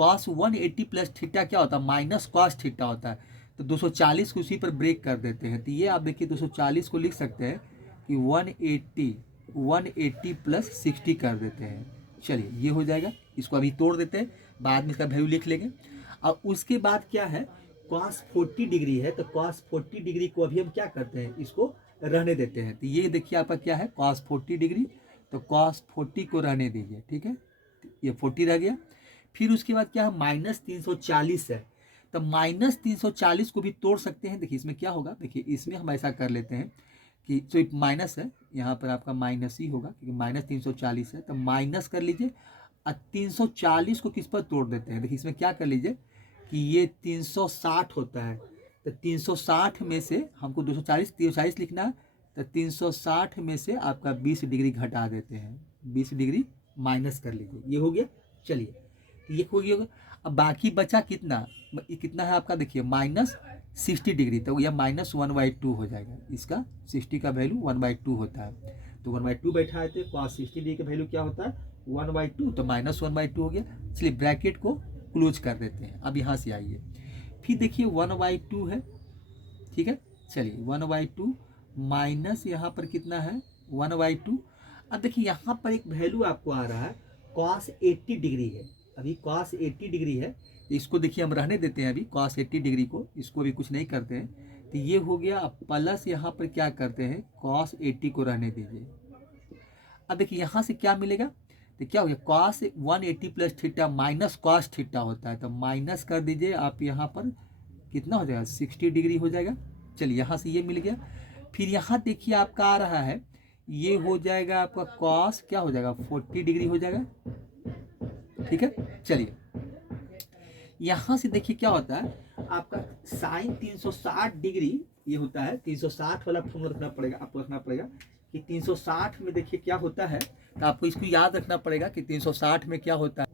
cos 180 plus theta क्या होता है, माइनस cos थीटा होता है। तो 240 को उसी पर ब्रेक कर देते हैं। तो ये आप देखिए 240 को लिख सकते हैं कि 180 प्लस 60 कर देते हैं। चलिए ये हो जाएगा, इसको अभी तोड़ देते हैं, बाद में इसका वैल्यू लिख लेंगे। और उसके बाद क्या है, cos 40 डिग्री है, तो cos 40 डिग्री को अभी हम क्या करते हैं, इसको रहने देते हैं। तो ये देखिए आपका क्या है, cos 40 डिग्री, तो cos 40 को रहने दीजिए। ठीक है, ये 40 रह गया। फिर उसके बाद क्या है, -340 है, तो -340 को भी तोड़ सकते हैं। देखिए इसमें क्या होगा, देखिए इसमें हम ऐसा कर लेते हैं कि जो माइनस है यहाँ पर आपका माइनस ही होगा, क्योंकि -340 है, तो माइनस कर लीजिए। और 340 को किस पर तोड़ देते हैं, देखिए इसमें क्या कर लीजिए कि ये 360 होता है, तो 360 में से हमको 340 लिखना है, तो 360 में से आपका 20 डिग्री घटा देते हैं, 20 डिग्री माइनस कर लीजिए। ये हो गया। चलिए ये हो गया। अब बाकी बचा कितना, कितना है आपका, देखिए -60 डिग्री, तो यह -1/2 हो जाएगा। इसका 60 का वैल्यू 1/2 होता है, तो 1/2 बैठा थे। cos 60 डिग्री का वैल्यू क्या होता है, 1/2, तो -1/2 हो गया। चलिए ब्रैकेट को क्लोज कर देते हैं। अब यहाँ से आइए, फिर देखिए 1/2 है। ठीक है, चलिए 1/2 माइनस यहाँ पर कितना है, 1/2। अब देखिए यहाँ पर एक वैल्यू आपको आ रहा है, cos 80 डिग्री है। अभी cos 80 डिग्री है, तो इसको देखिए हम रहने देते हैं अभी cos 80 डिग्री को, इसको भी कुछ नहीं करते हैं। तो ये हो गया। अब प्लस यहाँ पर क्या करते हैं, cos 80 को रहने दीजिए। अब देखिए यहाँ से क्या मिलेगा, तो क्या हो गया, cos 180 plus theta minus cos theta होता है, तो माइनस कर दीजिए आप, यहाँ पर कितना हो जाएगा, 60 डिग्री हो जाएगा। चलिए यहाँ से ये मिल गया। फिर यहाँ देखिए आपका आ रहा है, ये हो जाएगा आपका cos क्या हो जाएगा, 40 डिग्री हो जाएगा। ठीक है, चलिए यहाँ से देखिए क्या होता है आपका साइन 360 डिग्री, ये होता है 360 वाला फॉर्मूला रखना पड़ेगा, आपको रखना पड़ेगा कि 360 में देखिए क्या होता है, तो आपको इसको याद रखना पड़ेगा कि 360 में क्या होता है।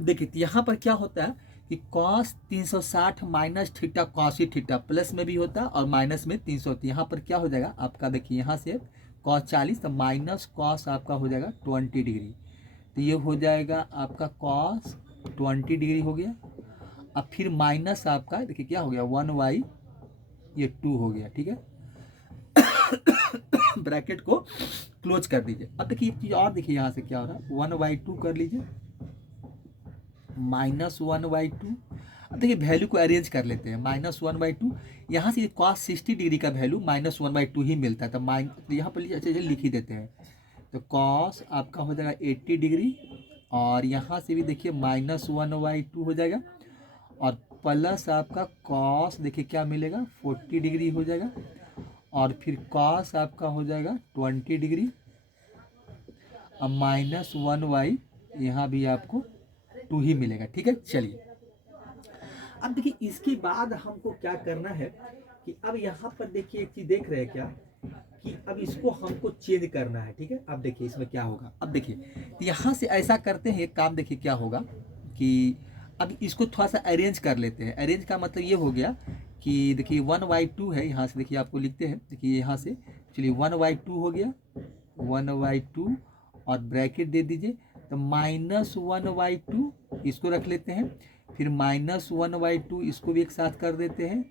देखिए यहाँ पर क्या होता है कि cos 360 minus theta cos theta, plus में भी होता है और माइनस में 300 होती है। यहाँ पर क्या हो जाएगा आपका, देखिए यहाँ से cos 40, तो माइनस cos आपका हो जाएगा 20 डिग्री, तो ये हो जाएगा आपका cos 20 डिग्री हो गया। अब फिर माइनस आपका देखिए क्या हो गया, 1/2 हो गया। ठीक है, ब्रैकेट को क्लोज कर दीजिए। अब देखिए एक चीज और, देखिए यहाँ से क्या हो रहा है, 1/2 कर लीजिए, -1/2। अब देखिए वैल्यू को अरेंज कर लेते हैं, -1/2। यहाँ से cos 60 डिग्री का वैल्यू -1/2 ही मिलता है, तो यहाँ पर लिख ही देते हैं। तो cos आपका हो जाएगा 80 डिग्री और यहाँ से भी देखिए -1/2 हो जाएगा, और प्लस आपका कॉस देखिए क्या मिलेगा 40 डिग्री हो जाएगा, और फिर कॉस आपका हो जाएगा 20 डिग्री, और -1/, यहाँ भी आपको 2 ही मिलेगा। ठीक है, चलिए अब देखिए इसके बाद हमको क्या करना है कि अब यहाँ पर देखिए एक चीज देख रहे हैं क्या कि अब इसको हमको चेंज करना है। ठीक है, अब देखिए इसमें क्या होगा। अब देखिए तो यहाँ से ऐसा करते हैं एक काम, देखिए क्या होगा कि अब इसको थोड़ा सा अरेंज कर लेते हैं। अरेंज का मतलब ये हो गया कि देखिए 1/2 है, यहाँ से देखिए आपको लिखते हैं, देखिए यहाँ से चलिए 1/2 हो गया, 1/2 और ब्रैकेट दे दीजिए, तो -1/2 इसको रख लेते हैं, फिर -1/2 इसको भी एक साथ कर देते हैं,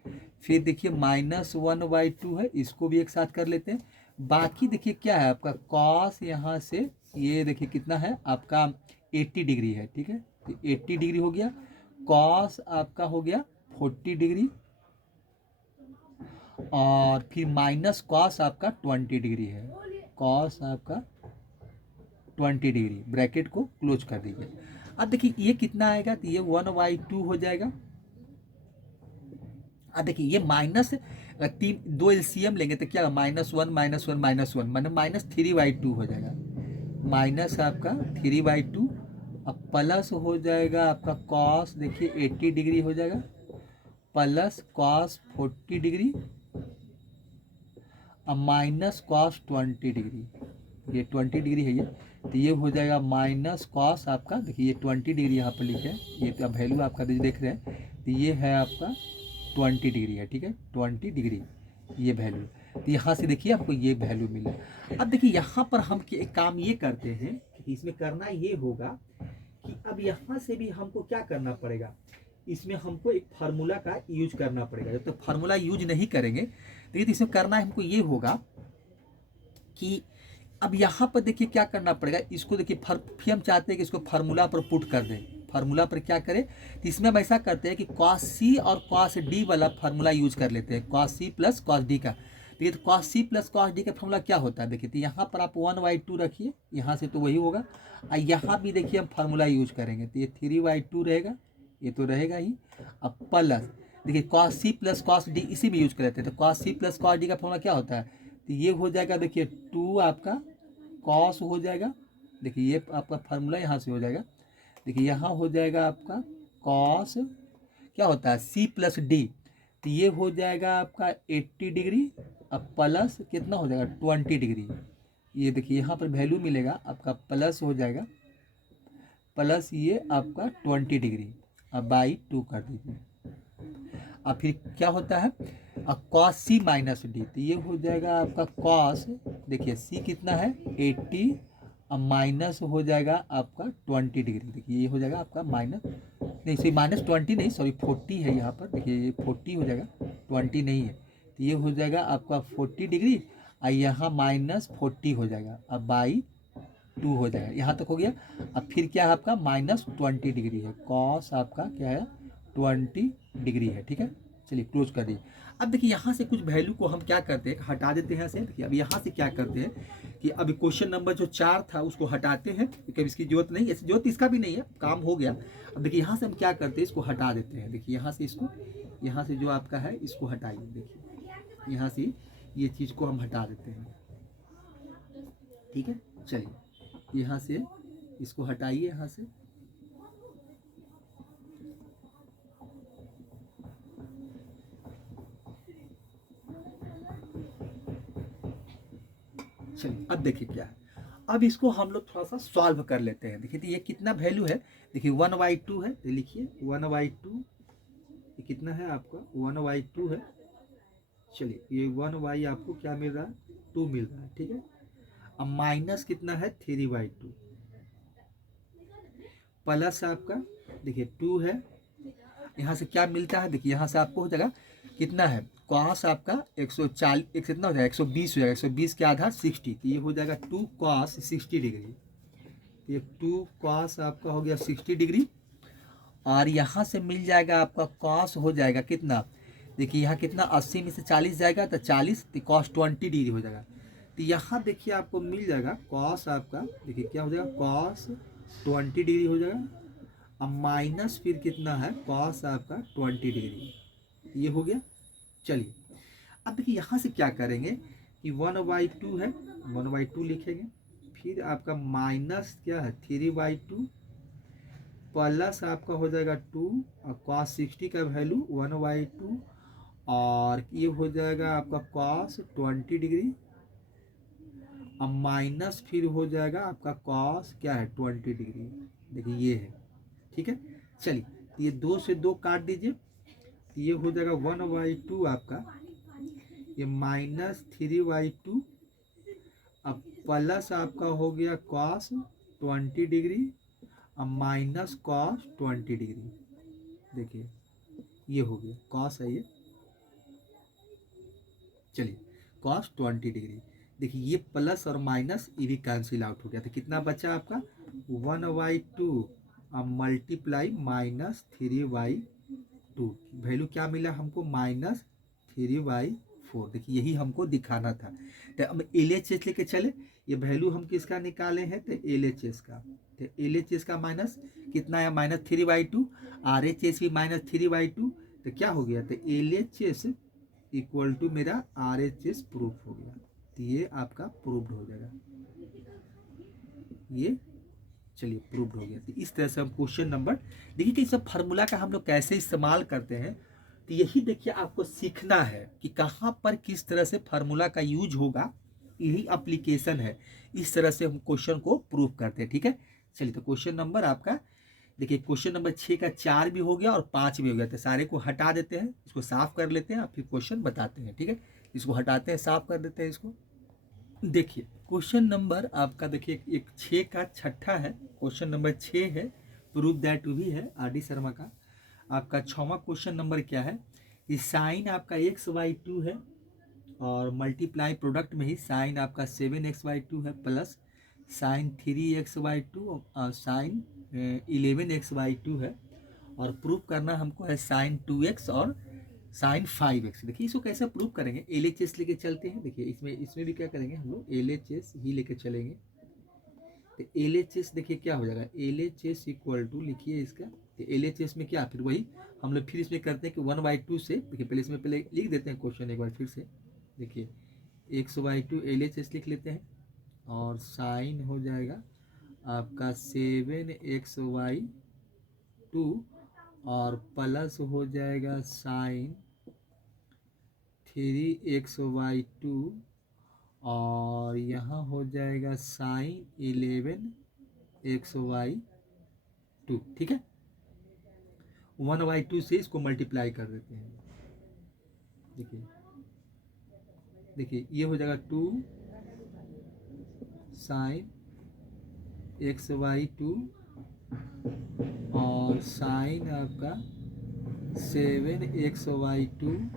फिर देखिए -1/2 है, इसको भी एक साथ कर लेते हैं। बाकी देखिए क्या है आपका कॉस, यहाँ से ये देखिए कितना है आपका 80 डिग्री है। ठीक है, तो 80 डिग्री हो गया, कॉस आपका हो गया 40 डिग्री, और फिर माइनस कॉस आपका 20 डिग्री है, कॉस आपका 20 डिग्री, ब्रैकेट को क्लोज कर दीजिए। अब देखिए ये कितना आएगा, तो ये 1/2 हो जाएगा। अब देखिए ये माइनस तीन, 2 एलसीएम लेंगे तो क्या होगा, -1 -1 -1 माने -3/2 हो जाएगा, माइनस आपका 3/2, अब प्लस हो जाएगा आपका कॉस देखिए 80 डिग्री हो जाएगा, प्लस कॉस 40 डिग्री, अब माइनस कॉस 20 डिग्री, ये 20 डिग्री है ये, तो ये हो जाएगा माइनस कॉस आपका देखिए ये 20 डिग्री यहाँ पर लिखे है, ये तो वैल्यू आपका देख रहे हैं, तो ये है आपका 20 डिग्री है। ठीक है, 20 डिग्री ये वैल्यू, तो यहाँ से देखिए आपको ये वैल्यू मिला। अब देखिए यहाँ पर हम एक काम ये करते हैं कि इसमें करना ये होगा कि अब यहाँ से भी हमको क्या करना पड़ेगा, इसमें हमको एक फार्मूला का यूज करना पड़ेगा। जब तक फार्मूला यूज नहीं करेंगे देखिए, तो इसमें करना हमको ये होगा कि अब यहाँ पर देखिए क्या करना पड़ेगा, इसको देखिए फिर हम चाहते हैं कि इसको फार्मूला पर पुट कर दें। फार्मूला पर क्या करें, तो इसमें हम ऐसा करते हैं कि cos c और cos d वाला फार्मूला यूज कर लेते हैं, cos c plus cos d का। देखिए तो cos c plus cos d का फार्मूला क्या होता है, देखिए तो यहाँ पर आप 1/2 रखिए, यहाँ से तो वही होगा, और यहाँ भी देखिए हम फार्मूला यूज करेंगे, तो ये 3/2 रहेगा, ये तो रहेगा ही। अब प्लस देखिए cos c plus cos d इसी में यूज कर लेते हैं, तो cos c plus cos d का फार्मूला क्या होता है, तो ये हो जाएगा देखिए 2 आपका cos हो जाएगा, देखिए ये आपका फार्मूला यहाँ से हो जाएगा, देखिए यहाँ हो जाएगा आपका कॉस क्या होता है c प्लस डी, तो ये हो जाएगा आपका 80 डिग्री, अब प्लस कितना हो जाएगा 20 डिग्री, ये देखिए यहाँ पर वैल्यू मिलेगा आपका प्लस हो जाएगा, प्लस ये आपका 20 डिग्री, अब बाई 2 कर दीजिए। अब फिर क्या होता है, कॉस सी माइनस डी, तो ये हो जाएगा आपका कॉस, देखिए सी कितना है 80, अब माइनस हो जाएगा आपका 20 डिग्री, देखिए ये हो जाएगा आपका माइनस नहीं सॉरी -20 नहीं सॉरी 40 है यहाँ पर, देखिए ये 40 हो जाएगा 20 नहीं है, तो ये हो जाएगा आपका 40 डिग्री, और यहाँ -40 हो जाएगा, अब बाई 2 हो जाएगा, यहाँ तक हो गया। अब फिर क्या है आपका -20 डिग्री है, कॉस आपका क्या है 20 डिग्री है। ठीक है, चलिए क्लोज कर दीजिए। अब देखिए यहाँ से कुछ वैल्यू को हम क्या करते हैं, हटा देते हैं यहाँ से। देखिए अब यहाँ से क्या करते हैं कि अभी क्वेश्चन नंबर जो 4 था उसको हटाते हैं, क्योंकि इसकी जरूरत नहीं है, जरूरत इसका भी नहीं है, काम हो गया। अब देखिए यहाँ से हम क्या करते हैं, इसको हटा देते हैं। देखिए यहाँ से इसको, यहाँ से जो आपका है इसको हटाइए, देखिए यहाँ से ये चीज़ को हम हटा देते हैं। ठीक है, चलिए यहाँ से इसको हटाइए, यहाँ से चलिए अब देखिए क्या है, अब इसको हम लोग थोड़ा सा सॉल्व कर लेते हैं। देखिए तो ये कितना वैल्यू है, देखिए 1/2 है, तो लिखिए 1/2, ये कितना है आपका 1/2 है। चलिए ये 1/, आपको क्या मिल रहा है 2 मिल रहा है। ठीक है, अब माइनस कितना है 3/2, प्लस आपका देखिए 2 है, यहाँ से क्या मिलता है, देखिए यहाँ से आपको हो जाएगा कितना है, कॉस आपका 140 एक कितना हो जाएगा 120 हो जाएगा, 120 के आधा 60, तो ये हो जाएगा 2 कॉस 60 डिग्री, ये 2 कॉस आपका हो गया 60 डिग्री, और यहाँ से मिल जाएगा आपका कॉस हो जाएगा कितना, देखिए यहाँ कितना 80 में से 40 जाएगा तो 40, तो कॉस 20 डिग्री हो जाएगा। तो यहाँ देखिए आपको मिल जाएगा कॉस आपका, देखिए क्या हो जाएगा कॉस 20 डिग्री हो जाएगा। अब माइनस फिर कितना है, कॉस आपका 20 डिग्री, ये हो गया। चलिए अब देखिए यहाँ से क्या करेंगे कि 1/2 है, 1/2 लिखेंगे, फिर आपका माइनस क्या है 3/2 प्लस आपका हो जाएगा 2 और कॉस 60 का वैल्यू 1/2 और ये हो जाएगा आपका कॉस 20 डिग्री। अब माइनस फिर हो जाएगा आपका कॉस क्या है 20 डिग्री, देखिए ये है, ठीक है। चलिए ये 2 से 2 काट दीजिए, ये हो जाएगा 1/2 आपका, ये -3/2 अब प्लस आपका हो गया कॉस 20 डिग्री अब माइनस कॉस 20 डिग्री, देखिए ये हो गया कॉस है ये। चलिए कॉस 20 डिग्री, देखिए ये प्लस और माइनस ये भी कैंसिल आउट हो गया, तो कितना बचा आपका 1/2 अब मल्टीप्लाई -3/2, वैल्यू क्या मिला हमको -3/4, देखिए यही हमको दिखाना था। तो अब LHS लेके चले, ये वैल्यू हम किसका निकाले हैं तो LHS का, तो LHS का माइनस कितना है -3/2, RHS भी -3/2, तो क्या हो गया तो LHS इक्वल टू मेरा RHS प्रूफ हो गया, तो ये आपका प्रूव्ड हो जाएगा, ये चलिए प्रूव्ड हो गया। तो इस तरह से हम क्वेश्चन नंबर देखिए कि सब फार्मूला का हम लोग कैसे इस्तेमाल करते हैं, तो यही देखिए आपको सीखना है कि कहाँ पर किस तरह से फार्मूला का यूज होगा, यही एप्लीकेशन है, इस तरह से हम क्वेश्चन को प्रूव करते हैं, ठीक है। चलिए तो क्वेश्चन नंबर आपका देखिए क्वेश्चन नंबर 6 का 4 भी हो गया और 5 भी हो गया, तो सारे को हटा देते हैं, इसको साफ कर लेते हैं और फिर क्वेश्चन बताते हैं, ठीक है। इसको हटाते हैं, साफ कर देते हैं इसको। देखिए क्वेश्चन नंबर आपका देखिए एक 6 का छठा है, क्वेश्चन नंबर 6 है, प्रूव दैट भी है RD शर्मा का। आपका 6वां क्वेश्चन नंबर क्या है, ये साइन आपका x/2 है और मल्टीप्लाई प्रोडक्ट में ही साइन आपका 7x/2 है प्लस साइन 3x/2 और साइन 11x/2 है, और प्रूव करना हमको है साइन 2x और साइन 5x। देखिए इसको कैसे प्रूव करेंगे, LHS लेके चलते हैं, देखिए इसमें भी क्या करेंगे हम लोग LHS ही लेके चलेंगे। तो LHS देखिए क्या हो जाएगा, LHS इक्वल टू लिखिए इसका, तो LHS में क्या फिर वही हम लोग फिर इसमें करते हैं कि 1/2 से, देखिए पहले इसमें पहले लिख देते हैं क्वेश्चन एक बार फिर से, देखिए x/2 LHS लिख लेते हैं और साइन हो जाएगा आपका 7x/2 और प्लस हो जाएगा साइन 3x/2 और यहाँ हो जाएगा साइन 11x/2, ठीक है। 1/2 से इसको मल्टीप्लाई कर देते हैं, देखिए ये हो जाएगा 2 साइन x/2 और साइन आपका 7x/2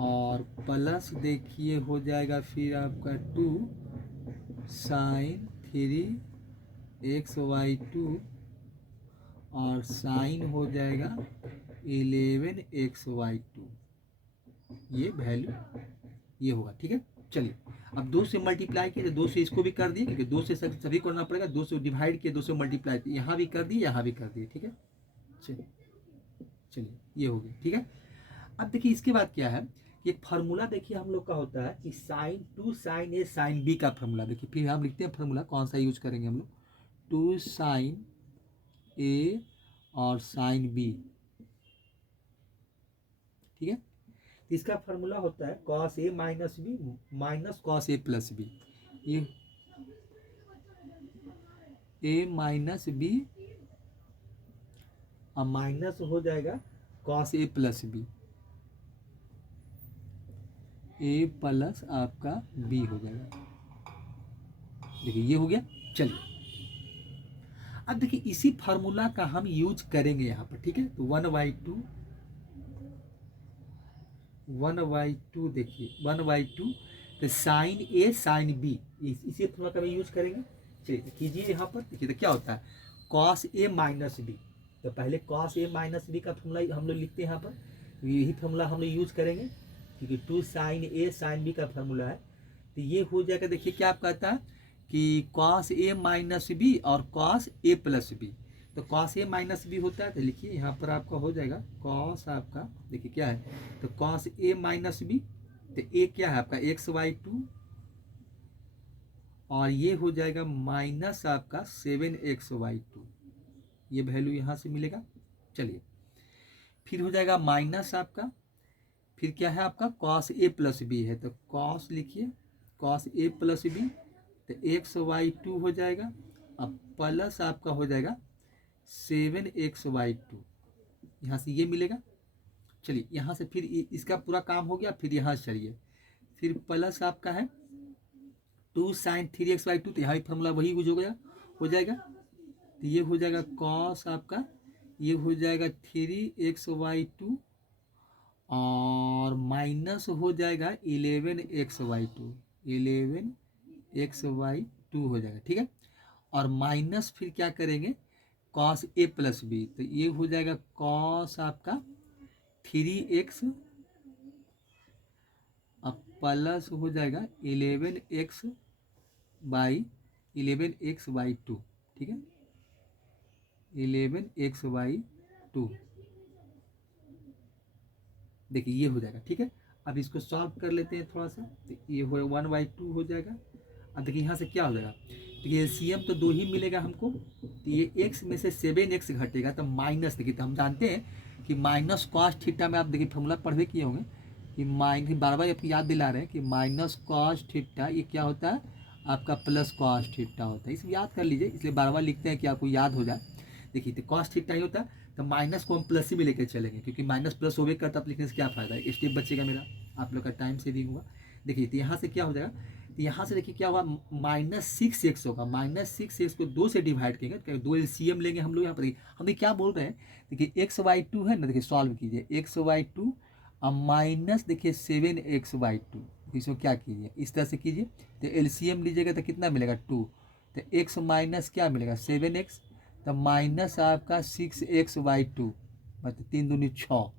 और प्लस देखिए हो जाएगा फिर आपका 2 साइन 3x/2 और साइन हो जाएगा 11x/2, ये वैल्यू ये होगा, ठीक है। चलिए अब 2 से मल्टीप्लाई किए तो 2 से इसको भी कर दिए, क्योंकि 2 से सभी करना पड़ेगा, 2 से डिवाइड किए 2 से मल्टीप्लाई, यहाँ भी कर दिए यहाँ भी कर दिए, ठीक है। चलिए ये हो गया, ठीक है। अब देखिए इसके बाद क्या है, एक फार्मूला देखिए हम लोग का होता है कि साइन 2 साइन ए साइन बी का फार्मूला, देखिए फिर हम लिखते हैं फार्मूला कौन सा यूज करेंगे हम लोग, 2 साइन ए और साइन बी, ठीक है। इसका फार्मूला होता है cos a minus B minus cos a plus B, ये a माइनस बी और माइनस हो जाएगा cos a plus B, a plus आपका b हो जाएगा, देखिए ये हो गया। चलिए अब देखिए इसी फार्मूला का हम यूज करेंगे यहाँ पर, ठीक है। तो 1/2 देखिए 1/2 तो साइन ए साइन बी, इसी फार्मूला का भी यूज करेंगे। चलिए कीजिए यहाँ पर, देखिए तो क्या होता है cos a माइनस बी, तो पहले cos a माइनस बी का फार्मूला हम लोग लिखते हैं यहाँ पर, तो यही फार्मूला हम लोग यूज करेंगे, क्योंकि 2 साइन ए साइन बी का फार्मूला है। तो ये हो जाएगा, देखिए क्या आप कहता है कि कॉस ए माइनस बी और कॉस ए प्लस बी। तो कॉस ए माइनस बी होता है, तो लिखिए यहाँ पर आपका हो जाएगा कॉस आपका, देखिए क्या है, तो कॉस ए माइनस बी, तो ए क्या है आपका x/2 और ये हो जाएगा माइनस आपका 7x/2, ये वैल्यू यहाँ से मिलेगा। चलिए फिर हो जाएगा माइनस आपका, फिर क्या है आपका कॉस ए प्लस बी है, तो कॉस लिखिए कॉस ए प्लस बी, तो x/2 हो जाएगा, अब प्लस आपका हो जाएगा 7x/2, यहाँ से ये मिलेगा। चलिए यहाँ से फिर इसका पूरा काम हो गया, फिर यहाँ से चलिए फिर प्लस आपका है 2 sin 3x/2, तो यहाँ भी फॉर्मूला वही यूज हो जाएगा, तो ये हो जाएगा कॉस आपका, ये हो जाएगा 3x/2 और माइनस हो जाएगा 11x/2, 11x/2 हो जाएगा, ठीक है। और माइनस फिर क्या करेंगे कॉस ए प्लस बी, तो ये हो जाएगा कॉस आपका 3x अब प्लस हो जाएगा 11x/2, ठीक है, 11x/2, देखिए ये हो जाएगा, ठीक है। अब इसको सॉल्व कर लेते हैं थोड़ा सा, तो ये हो 1/2 हो जाएगा। अब देखिए यहाँ से क्या हो जाएगा, तो ये एलसीएम तो 2 ही मिलेगा हमको, तो ये x में से 7x घटेगा, तो माइनस, देखिए तो हम जानते हैं कि माइनस कॉस थीटा में, आप देखिए फॉर्मूला पढ़े किए होंगे कि बार बार आपको याद दिला रहे हैं कि माइनस कॉस थीटा ये क्या होता है आपका प्लस कॉस थीटा होता है, इसमें याद कर लीजिए, इसलिए बार बार लिखते हैं कि आपको याद हो जाए। देखिए तो कॉस थीटा ही होता है, तो माइनस को हम प्लस ही में लेकर चलेंगे, क्योंकि माइनस प्लस होवे करता, अब लिखने से क्या फायदा है, स्टेप बचेगा मेरा, आप लोग का टाइम सेविंग हुआ। देखिए तो यहाँ से क्या हो जाएगा, तो यहाँ से देखिए क्या हुआ -6x होगा, -6x को 2 से डिवाइड करेंगे, 2 एलसीएम लेंगे हम लोग। यहाँ पर हम ये क्या बोल रहे हैं, देखिए x/2 है ना, देखिए सॉल्व कीजिए x/2 और माइनस देखिए 7x/2, इसको क्या कीजिए इस तरह से कीजिए, तो एलसीएम लीजिएगा तो कितना मिलेगा 2, तो x माइनस क्या मिलेगा 7x, तो माइनस आपका 6x/2, मतलब 3 दूनी 6,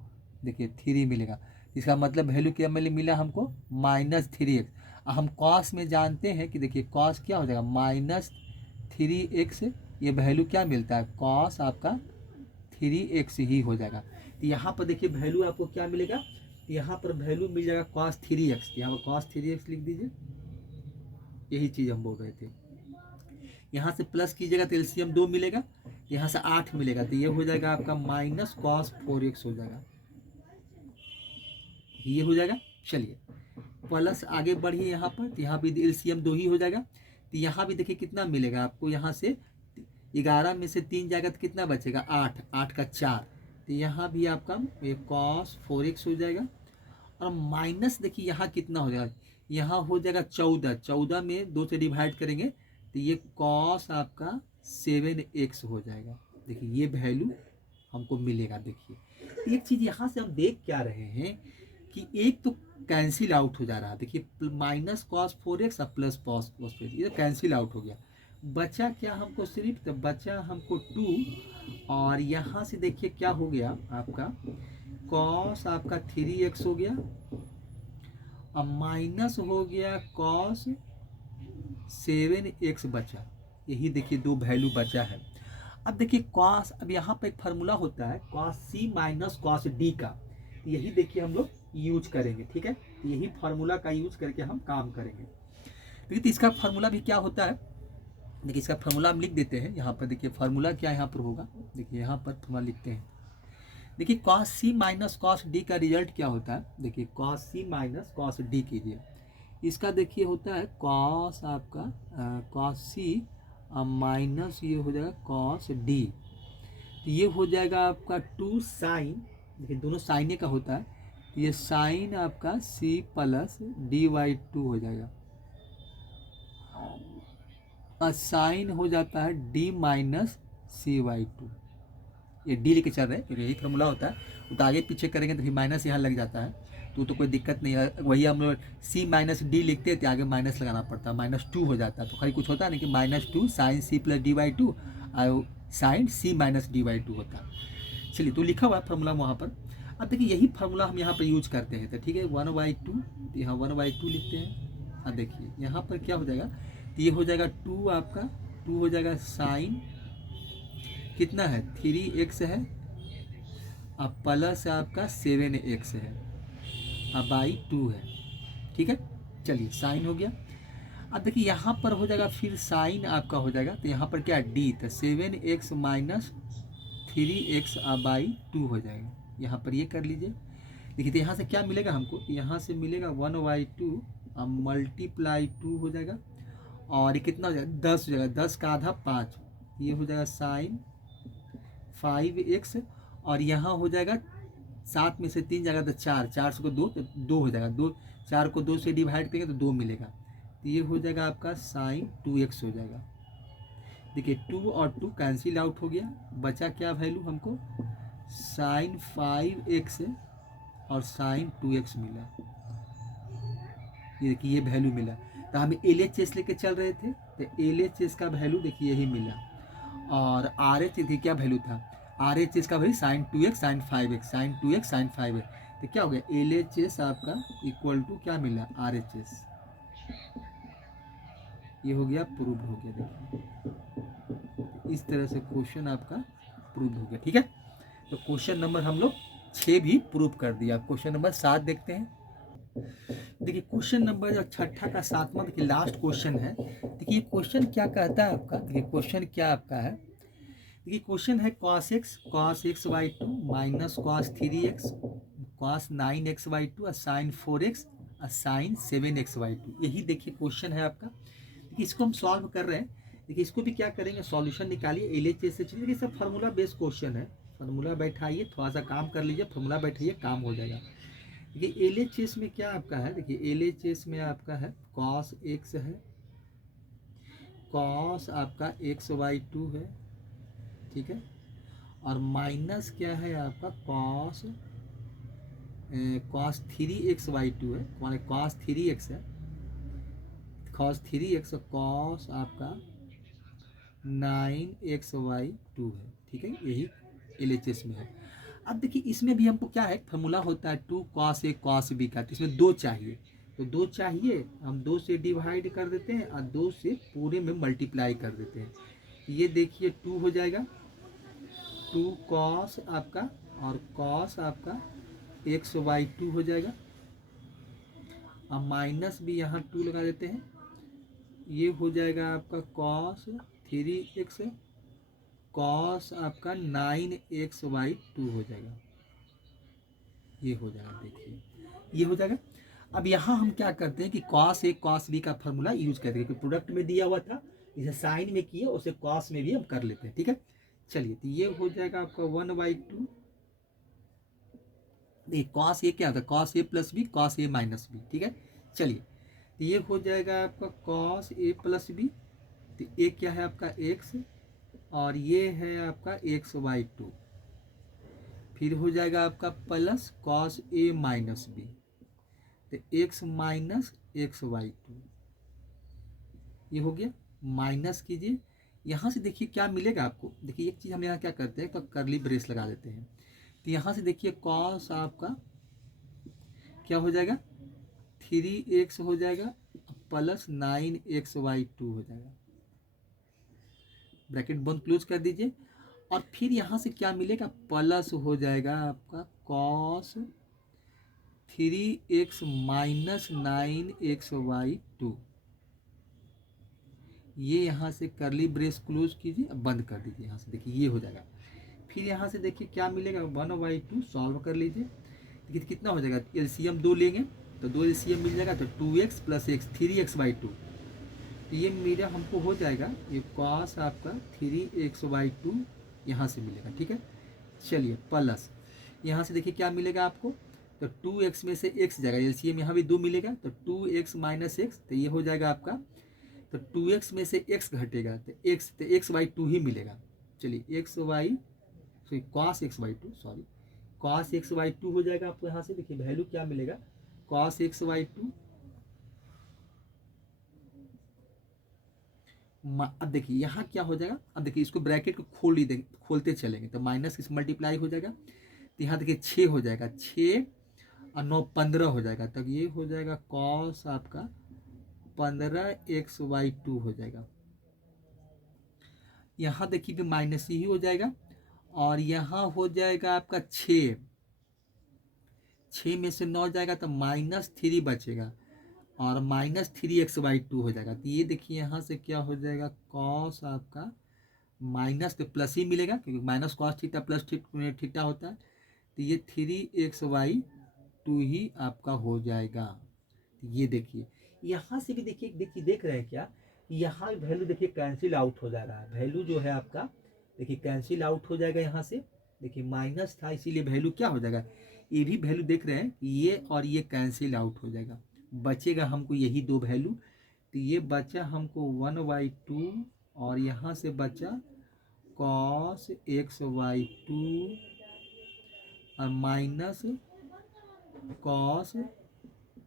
देखिए 3 मिलेगा, इसका मतलब वैल्यू क्या मिला हमको -3x। हम कॉस में जानते हैं कि देखिए कॉस क्या हो जाएगा -3x, ये वैल्यू क्या मिलता है कॉस आपका 3x ही हो जाएगा। तो यहाँ पर देखिए वैल्यू आपको क्या मिलेगा, यहाँ पर वैल्यू मिल जाएगा cos 3x, यहाँ पर cos 3x लिख दीजिए, यही चीज़ हम बोल रहे थे। यहाँ से प्लस कीजिएगा तो एलसीएम 2 मिलेगा, यहाँ से 8 मिलेगा, तो ये हो जाएगा आपका माइनस cos 4x हो जाएगा, ये हो जाएगा। चलिए प्लस आगे बढ़िए यहाँ पर, तो यहाँ भी एलसीएम 2 ही हो जाएगा, तो यहाँ भी देखिए कितना मिलेगा आपको, यहाँ से 11 में से 3 जाएगा तो कितना बचेगा 8, 8 का 4, तो यहाँ भी आपका ये cos 4x हो जाएगा। और माइनस देखिए यहाँ कितना हो जाएगा, यहाँ हो जाएगा 14, 14 में 2 से डिवाइड करेंगे तो ये cos आपका 7x हो जाएगा। देखिए ये वैल्यू हमको मिलेगा। देखिए एक चीज़ यहाँ से हम देख क्या रहे हैं कि एक तो कैंसिल आउट हो जा रहा है, देखिए माइनस cos 4x और प्लस cos 4x, ये कैंसिल आउट हो गया, बचा क्या हमको सिर्फ, तो बचा हमको 2, और यहाँ से देखिए क्या हो गया आपका cos आपका 3x हो गया और माइनस हो गया cos 7x बचा, यही देखिए 2 वैल्यू बचा है। अब देखिए cos, अब यहाँ पर एक फार्मूला होता है cos c minus cos d का, यही देखिए हम लोग यूज करेंगे, ठीक है, यही फार्मूला का यूज करके हम काम करेंगे। देखिए इसका फार्मूला भी क्या होता है, देखिए इसका फार्मूला हम लिख देते हैं यहाँ पर, देखिए फार्मूला क्या यहाँ पर होगा, देखिए यहाँ पर फार्मूला लिखते हैं। देखिए cos c minus cos d का रिजल्ट क्या होता है, देखिए cos c minus cos d कीजिए, इसका देखिए होता है cos आपका cos c माइनस ये हो जाएगा cos d, तो ये हो जाएगा आपका 2 साइन, देखिए दोनों साइने का होता है, ये साइन आपका c प्लस d/2 हो जाएगा, साइन हो जाता है d माइनस c/2, ये d लेके चल रहे हैं क्योंकि यही फॉर्मूला होता है, तो आगे पीछे करेंगे तो फिर माइनस यहाँ लग जाता है, तो कोई दिक्कत नहीं है, वही हम लोग c माइनस d लिखते हैं तो आगे माइनस लगाना पड़ता है, -2 हो जाता है, तो खाली कुछ होता है नहीं कि -2 साइन c प्लस d/2 और साइन c माइनस d/2 होता है। चलिए तो लिखा हुआ है फॉर्मूला वहाँ पर। अब देखिए यही फार्मूला हम यहाँ पर यूज करते हैं, तो ठीक है 1/2, यहाँ 1/2 लिखते हैं। अब देखिए यहाँ पर क्या हो जाएगा, तो ये हो जाएगा 2 आपका, 2 हो जाएगा साइन कितना है 3x है, अब प्लस आपका 7x है, अब बाई 2 है। ठीक है, चलिए साइन हो गया। अब देखिए यहाँ पर हो जाएगा फिर साइन आपका हो जाएगा, तो यहाँ पर क्या डी, तो 7x माइनस 3x बाई 2 हो जाएगा। यहाँ पर ये कर लीजिए। देखिए तो यहाँ से क्या मिलेगा हमको, यहाँ से मिलेगा 1/2 अब मल्टीप्लाई 2 हो जाएगा, और ये कितना हो जाएगा 10 हो जाएगा, 10 का आधा 5, ये हो जाएगा साइन 5x, और यहाँ हो जाएगा 7 में से 3 जाएगा तो 4, 4 से को 2 तो 2 हो जाएगा, 2 4 को 2 से डिवाइड करेंगे तो 2 मिलेगा, तो ये हो जाएगा आपका साइन 2x हो जाएगा। देखिए 2 और 2 कैंसिल आउट हो गया, बचा क्या वैल्यू हमको, साइन 5x और साइन 2x मिला। ये देखिए ये वैल्यू मिला, तो हम LHS लेके चल रहे थे, तो LHS का वैल्यू देखिए यही मिला, और RHS की क्या वैल्यू था, RHS का value sine 2x sine 5x, sine 2x sine 5x, तो क्या हो गया LHS आपका इक्वल टू क्या मिला RHS, ये हो गया प्रूव हो गया। देखिए इस तरह से क्वेश्चन आपका प्रूव हो गया। ठीक है, तो क्वेश्चन नंबर हम लोग 6 भी प्रूव कर दिया। क्वेश्चन नंबर 7 देखते हैं। देखिए क्वेश्चन नंबर जो छठा का 7वां देखिए लास्ट क्वेश्चन है। देखिए क्वेश्चन क्या कहता है आपका, देखिए क्वेश्चन क्या आपका है, देखिए क्वेश्चन है cos x by 2 minus cos 3x cos 9x by 2 और साइन 4x और साइन 7x बाई 2, यही देखिए क्वेश्चन है आपका। देखिए इसको हम सॉल्व कर रहे हैं। देखिए इसको भी क्या करेंगे, सॉल्यूशन निकालिए LHS से। चलिए देखिए सब फार्मूला बेस्ड क्वेश्चन है, फार्मूला बैठाइए, थोड़ा सा काम कर लीजिए, फार्मूला बैठाइए, काम हो जाएगा। देखिए LHS में क्या आपका है, देखिए LHS में आपका है cos x है, cos आपका x बाई 2 है, ठीक है, और माइनस क्या है आपका cos 3x बाई 2 है, माने cos 3x है, cos 3x cos आपका 9x बाई 2 है। ठीक है, यही LHS में है। अब देखिए इसमें भी हमको क्या है, फार्मूला होता है 2 cos A cos B का, तो इसमें 2 चाहिए, तो 2 चाहिए, हम 2 से डिवाइड कर देते हैं और 2 से पूरे में मल्टीप्लाई कर देते हैं। ये देखिए 2 हो जाएगा, 2 cos आपका और cos आपका x बाई 2 हो जाएगा, अब माइनस भी यहाँ 2 लगा देते हैं, ये हो जाएगा आपका cos 3x cos आपका 9x बाई 2 हो जाएगा, ये हो जाएगा। देखिए ये हो जाएगा। अब यहाँ हम क्या करते हैं कि cos A cos B का फार्मूला यूज करते हैं, प्रोडक्ट में दिया हुआ था, इसे साइन में किए उसे cos में भी हम कर लेते हैं। ठीक है, चलिए तो ये हो जाएगा आपका 1/2, देखिए cos A क्या होता है, cos A plus B cos A minus B. ठीक है, चलिए तो ये हो जाएगा आपका cos A प्लस बी, तो ये क्या है आपका x, और ये है आपका x बाई 2, फिर हो जाएगा आपका plus cos A minus B, तो x माइनस x बाई 2, ये हो गया। माइनस कीजिए, यहाँ से देखिए क्या मिलेगा आपको, देखिए एक चीज़ हम यहाँ क्या करते हैं, तो करली ब्रेस लगा देते हैं, तो यहाँ से देखिए cos आपका क्या हो जाएगा 3x हो जाएगा प्लस 9x बाई 2 हो जाएगा, ब्रैकेट बंद क्लोज कर दीजिए, और फिर यहाँ से क्या मिलेगा, प्लस हो जाएगा आपका cos 3x minus 9x by 2, ये यहाँ से करली ब्रेस क्लोज कीजिए, अब बंद कर दीजिए, यहाँ से देखिए ये हो जाएगा। फिर यहाँ से देखिए क्या मिलेगा 1/2, सॉल्व कर लीजिए, देखिए कितना हो जाएगा, LCM 2 लेंगे तो 2 LCM मिल जाएगा, तो 2x plus x 3x by 2, तो ये मेरा हमको हो जाएगा ये cos आपका 3x बाई 2 यहाँ से मिलेगा। ठीक है, चलिए प्लस यहाँ से देखिए क्या मिलेगा आपको, तो 2x में से x जाएगा, LCM यहाँ भी 2 मिलेगा, तो 2x माइनस x, तो ये हो जाएगा आपका, तो 2x में से x घटेगा तो x बाई 2 ही मिलेगा। चलिए x by cos x by 2 sorry cos x by 2 हो जाएगा आपको, यहाँ से देखिए वैल्यू क्या मिलेगा cos x बाई 2, अब देखिए यहाँ क्या हो जाएगा, अब देखिए इसको ब्रैकेट को खोलते चलेंगे तो माइनस किस मल्टीप्लाई हो जाएगा, तो यहाँ देखिए 6 हो जाएगा, 6 और 9 15 हो जाएगा, तब ये हो जाएगा cos आपका 15x/2 हो जाएगा। यहाँ देखिए भी माइनस ही हो जाएगा और यहाँ हो जाएगा आपका 6 में से 9 जाएगा तो -3 बचेगा और -3x/2 हो जाएगा। तो ये देखिए यहाँ से क्या हो जाएगा, कॉस आपका माइनस तो प्लस ही मिलेगा क्योंकि minus cos theta plus theta होता है। तो ये 3x/2 ही आपका हो जाएगा। ये देखिए यहाँ से भी देखिए देख रहे हैं क्या, यहाँ वैल्यू देखिए कैंसिल आउट हो जा रहा है। वैल्यू जो है आपका देखिए कैंसिल आउट हो जाएगा। यहाँ से देखिए माइनस था इसीलिए वैल्यू क्या हो जाएगा, ये भी वैल्यू देख रहे हैं ये और ये कैंसिल आउट हो जाएगा। बचेगा हमको यही दो वैल्यू। तो ये बचा हमको 1/2 और यहाँ से बचा cos x/2 और माइनस cos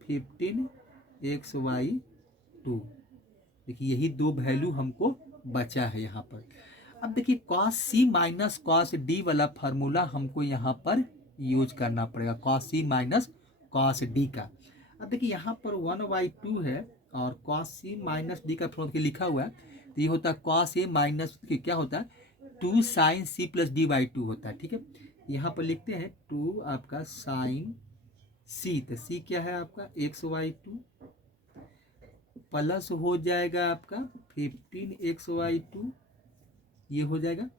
15x/2। देखिए यही दो वैल्यू हमको बचा है यहाँ पर। अब देखिए cos c minus cos d वाला फार्मूला हमको यहाँ पर यूज करना पड़ेगा, cos c minus cos d का। अब देखिए यहाँ पर 1/2 है और cos c माइनस d का फॉर्मूला लिखा हुआ है। तो ये होता है cos a माइनस क्या होता है 2 sin c प्लस d/2 होता है। ठीक है, यहाँ पर लिखते हैं 2 आपका sin c, तो c क्या है आपका x/2 प्लस हो जाएगा आपका 15x/2 ये हो जाएगा।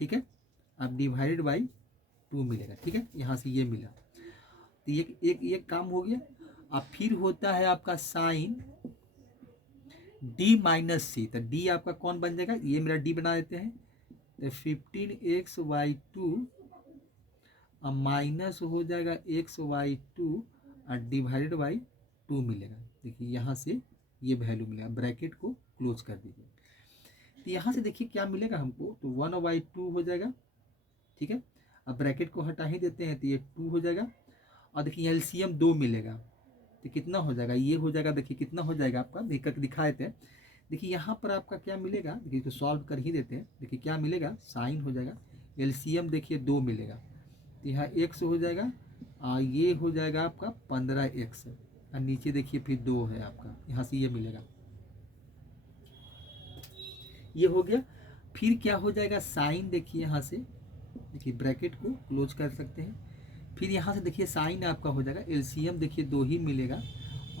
ठीक है, अब डिवाइडेड बाई 2 मिलेगा। ठीक है, यहाँ से ये मिला तो ये काम हो गया। अब फिर होता है आपका साइन d माइनस सी, तो d आपका कौन बन जाएगा, ये मेरा d बना देते हैं। तो 15x/2 अब माइनस हो जाएगा x/2 और डिवाइडेड बाई 2 मिलेगा। देखिए यहाँ से ये वैल्यू मिलेगा, ब्रैकेट को क्लोज कर दीजिए। तो यहाँ से देखिए क्या मिलेगा हमको, तो 1/2 हो जाएगा। ठीक है, अब ब्रैकेट को हटा ही देते हैं तो ये 2 हो जाएगा और देखिए एलसीएम 2 मिलेगा तो कितना हो जाएगा, ये हो जाएगा। देखिए कितना हो जाएगा आपका दिखाए थे। देखिए यहाँ पर आपका क्या मिलेगा, देखिए तो सॉल्व कर ही देते हैं। देखिए क्या मिलेगा, साइन हो जाएगा, एलसीएम देखिए 2 मिलेगा तो यहाँ x हो जाएगा और ये हो जाएगा आपका 15x और नीचे देखिए फिर 2 है आपका, यहाँ से ये मिलेगा, ये हो गया। फिर क्या हो जाएगा, साइन देखिए यहाँ से देखिए ब्रैकेट को क्लोज कर सकते हैं। फिर यहाँ से देखिए साइन आपका हो जाएगा, एलसीएम देखिए 2 ही मिलेगा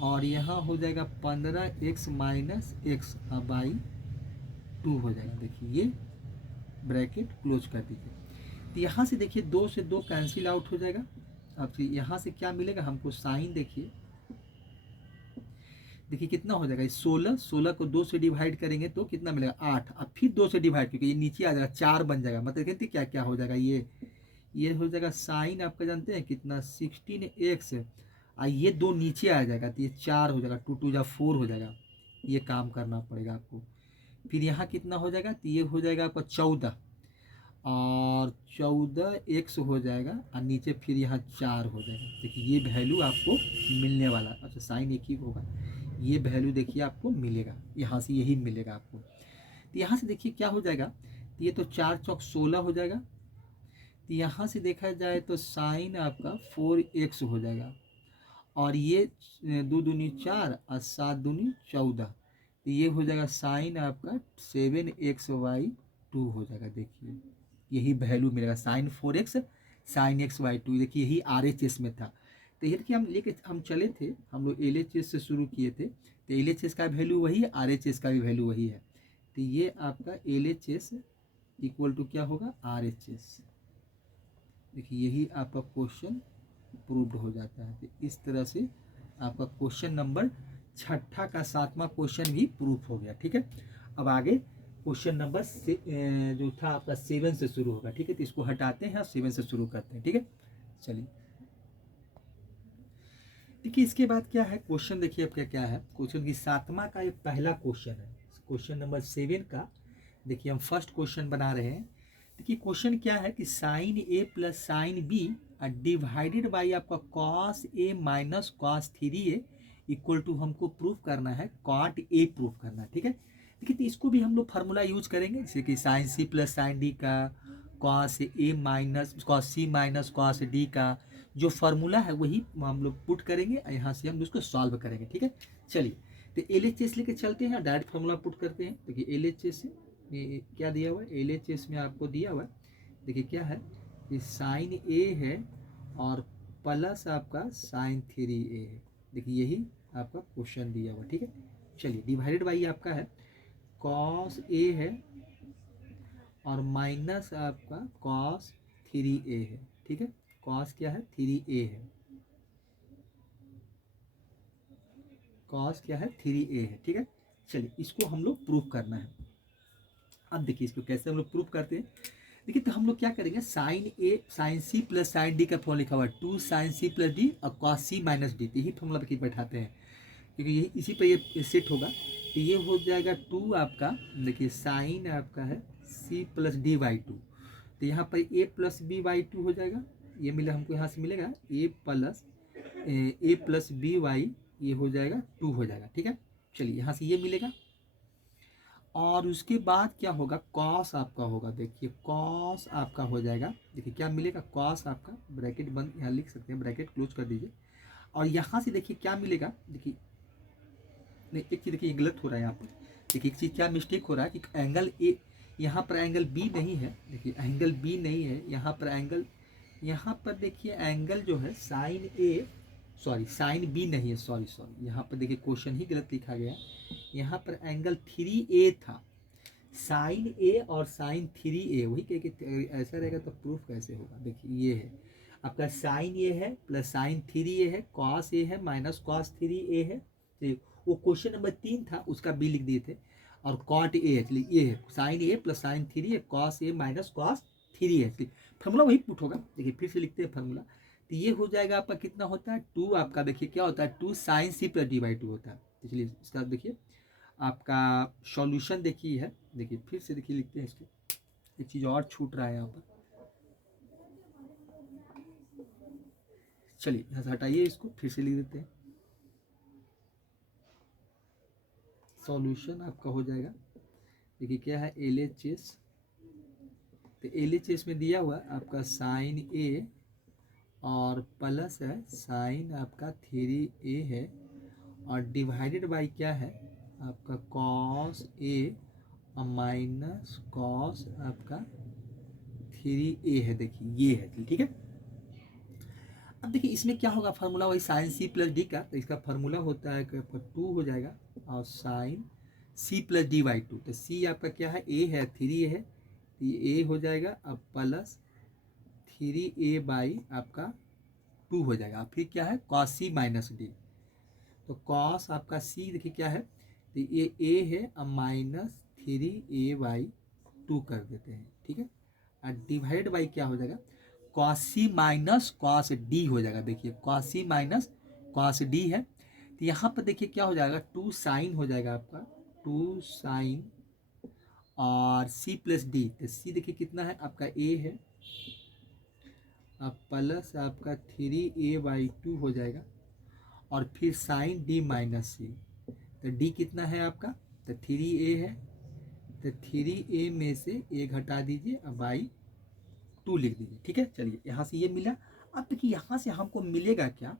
और यहाँ हो जाएगा 15x माइनस x बाई 2 हो जाएगा। देखिए ये ब्रैकेट क्लोज कर दीजिए। तो यहाँ से देखिए 2 से 2 कैंसिल आउट हो जाएगा। अब यहाँ से क्या मिलेगा हमको, साइन देखिए कितना हो जाएगा, 16 को 2 से डिवाइड करेंगे तो कितना मिलेगा 8। अब फिर 2 से डिवाइड क्योंकि ये नीचे आ जाएगा 4 बन जाएगा। मतलब कहते क्या क्या हो जाएगा, ये हो जाएगा साइन आपका जानते हैं कितना 16x ये 2 नीचे आ जाएगा तो ये 4 हो जाएगा, 2 2 जा 4 हो जाएगा। ये काम करना पड़ेगा आपको। फिर यहाँ कितना हो जाएगा, तो ये हो जाएगा आपका 14 और 14x हो जाएगा और नीचे फिर यहाँ 4 हो जाएगा। देखिए ये वैल्यू आपको मिलने वाला, अच्छा साइन एक ही होगा, ये वैल्यू देखिए आपको मिलेगा, यहाँ से यही मिलेगा आपको। तो यहाँ से देखिए क्या हो जाएगा, तो ये तो 4 चौक 16 हो जाएगा। तो यहाँ से देखा जाए तो साइन आपका 4x हो जाएगा और ये 2 दूनी 4 और 7 दूनी 14, तो ये हो जाएगा साइन आपका 7x/2 हो जाएगा। देखिए यही वैल्यू मिलेगा, साइन 4x साइन x/2। देखिए यही RHS में था। तो ये कि हम चले थे, हम लोग LHS से शुरू किए थे तो LHS का वैल्यू वही है, RHS का भी वैल्यू वही है। तो ये आपका LHS इक्वल टू क्या होगा, RHS। देखिए यही आपका क्वेश्चन प्रूव्ड हो जाता है। तो इस तरह से आपका क्वेश्चन नंबर 6 का 7वां क्वेश्चन भी प्रूफ हो गया। ठीक है, अब आगे क्वेश्चन नंबर जो था आपका 7 से शुरू होगा। ठीक है, तो इसको हटाते हैं और 7 से शुरू करते हैं। ठीक है, चलिए देखिए इसके बाद क्या है क्वेश्चन, देखिए अब क्या है क्वेश्चन की 7वां का एक पहला क्वेश्चन है, क्वेश्चन नंबर 7 का। देखिए हम फर्स्ट क्वेश्चन बना रहे हैं। देखिए क्वेश्चन क्या है कि sine A plus sine B divided by आपका cos A minus cos 3A equal to हमको प्रूफ करना है कॉट A प्रूफ करना है। ठीक है, देखिए तो इसको भी हम लोग फार्मूला यूज करेंगे, जैसे कि sine C plus sine D का, cos A minus cos C minus cos D का, जो फार्मूला है वही हम लोग पुट करेंगे और यहाँ से हम उसको सॉल्व करेंगे। ठीक है, चलिए तो LHS लेके चलते हैं, डायरेक्ट फार्मूला पुट करते हैं। देखिए LHS में क्या दिया हुआ है, LHS में आपको दिया हुआ है, देखिए क्या है, ये साइन A है और प्लस आपका साइन 3A है। देखिए यही आपका क्वेश्चन दिया हुआ। ठीक है, चलिए डिवाइडेड बाई आपका है कॉस A है और माइनस आपका कॉस 3A है। ठीक है, कॉस क्या है 3A है, कॉस क्या है 3A है। ठीक है, चलिए इसको हम लोग प्रूफ करना है। अब देखिए इसको कैसे हम लोग प्रूफ करते हैं। देखिए तो हम लोग क्या करेंगे, sine A sine C plus sine D का फॉर्मूला लिखा हुआ है 2 साइन C प्लस D और कॉस C माइनस D, यही फॉर्मूला पे बैठाते हैं क्योंकि यही इसी पे ये सेट होगा। तो ये हो जाएगा 2 आपका, देखिए साइन आपका है C प्लस D बाई 2, तो यहाँ पर A प्लस B बाई 2 हो जाएगा। ये मिला हमको, यहाँ से मिलेगा A प्लस B बाई, ये हो जाएगा 2 हो जाएगा। ठीक है, चलिए यहाँ से ये मिलेगा और उसके बाद क्या होगा, कॉस आपका होगा। देखिए कॉस आपका हो जाएगा, देखिए क्या मिलेगा, कॉस आपका ब्रैकेट बंद यहाँ लिख सकते हैं, ब्रैकेट क्लोज कर दीजिए और यहाँ से देखिए क्या मिलेगा। देखिए नहीं, एक चीज़ देखिए गलत हो रहा है यहाँ पर, देखिए एक चीज़ क्या मिस्टेक हो रहा है कि एंगल ए, यहाँ पर एंगल बी नहीं है। देखिए एंगल बी नहीं है यहाँ पर, एंगल यहाँ पर देखिए एंगल जो है साइन ए, सॉरी साइन बी नहीं है, सॉरी यहाँ पर देखिए क्वेश्चन ही गलत लिखा गया। यहाँ पर एंगल 3A था, साइन ए और साइन 3A, वही कह के ऐसा रहेगा तो प्रूफ कैसे होगा। देखिए ये है आपका साइन ए है प्लस साइन 3A है, कॉस ए है माइनस कॉस 3A है। तो वो क्वेश्चन नंबर 3 था उसका बी लिख दिए थे, और कॉट ए है, चलिए ये है sign A plus sign 3A cos A minus cos 3 है, फॉर्मूला वही पुट होगा। देखिए फिर से लिखते हैं फॉर्मूला, तो ये हो जाएगा आपका कितना होता है 2 आपका, देखिए क्या होता है 2 sine C plus D by 2 होता है। इसलिए इसका देखिए आपका सॉल्यूशन देखिए है, देखिए फिर से देखिए लिखते हैं इसको, एक चीज़ और छूट रहा है यहाँ पर, चलिए यहाँ से हटाइए इसको, फिर से लिख देते हैं। सॉल्यूशन आपका हो जाएगा, देखिए क्या है LHS, तो LHS में दिया हुआ आपका साइन A और प्लस है साइन आपका 3A है और डिवाइडेड बाई क्या है आपका कॉस A और माइनस कॉस आपका 3A है। देखिए ये है, ठीक है। अब देखिए इसमें क्या होगा, फार्मूला वही साइन C प्लस D का, तो इसका फार्मूला होता है 2 हो जाएगा और sine C plus D by 2, तो C आपका क्या है A है 3A है, ये A हो जाएगा अब प्लस 3A बाई आपका 2 हो जाएगा। फिर क्या है cos C माइनस D, तो cos आपका C देखिए क्या है, तो ये A है अब माइनस 3A बाई 2 कर देते हैं। ठीक है, और डिवाइड बाई क्या हो जाएगा cos C minus cos D हो जाएगा। देखिए cos C minus cos D है, तो यहाँ पर देखिए क्या हो जाएगा 2 साइन हो जाएगा आपका, 2 साइन और C प्लस D, तो C देखिए कितना है आपका A है अब प्लस आपका 3A बाई 2 हो जाएगा और फिर साइन D माइनस C, तो D कितना है आपका, तो 3A है, तो 3A में से A घटा दीजिए और बाई 2 लिख दीजिए। ठीक है, चलिए यहाँ से ये मिला। अब देखिए यहाँ से हमको मिलेगा क्या,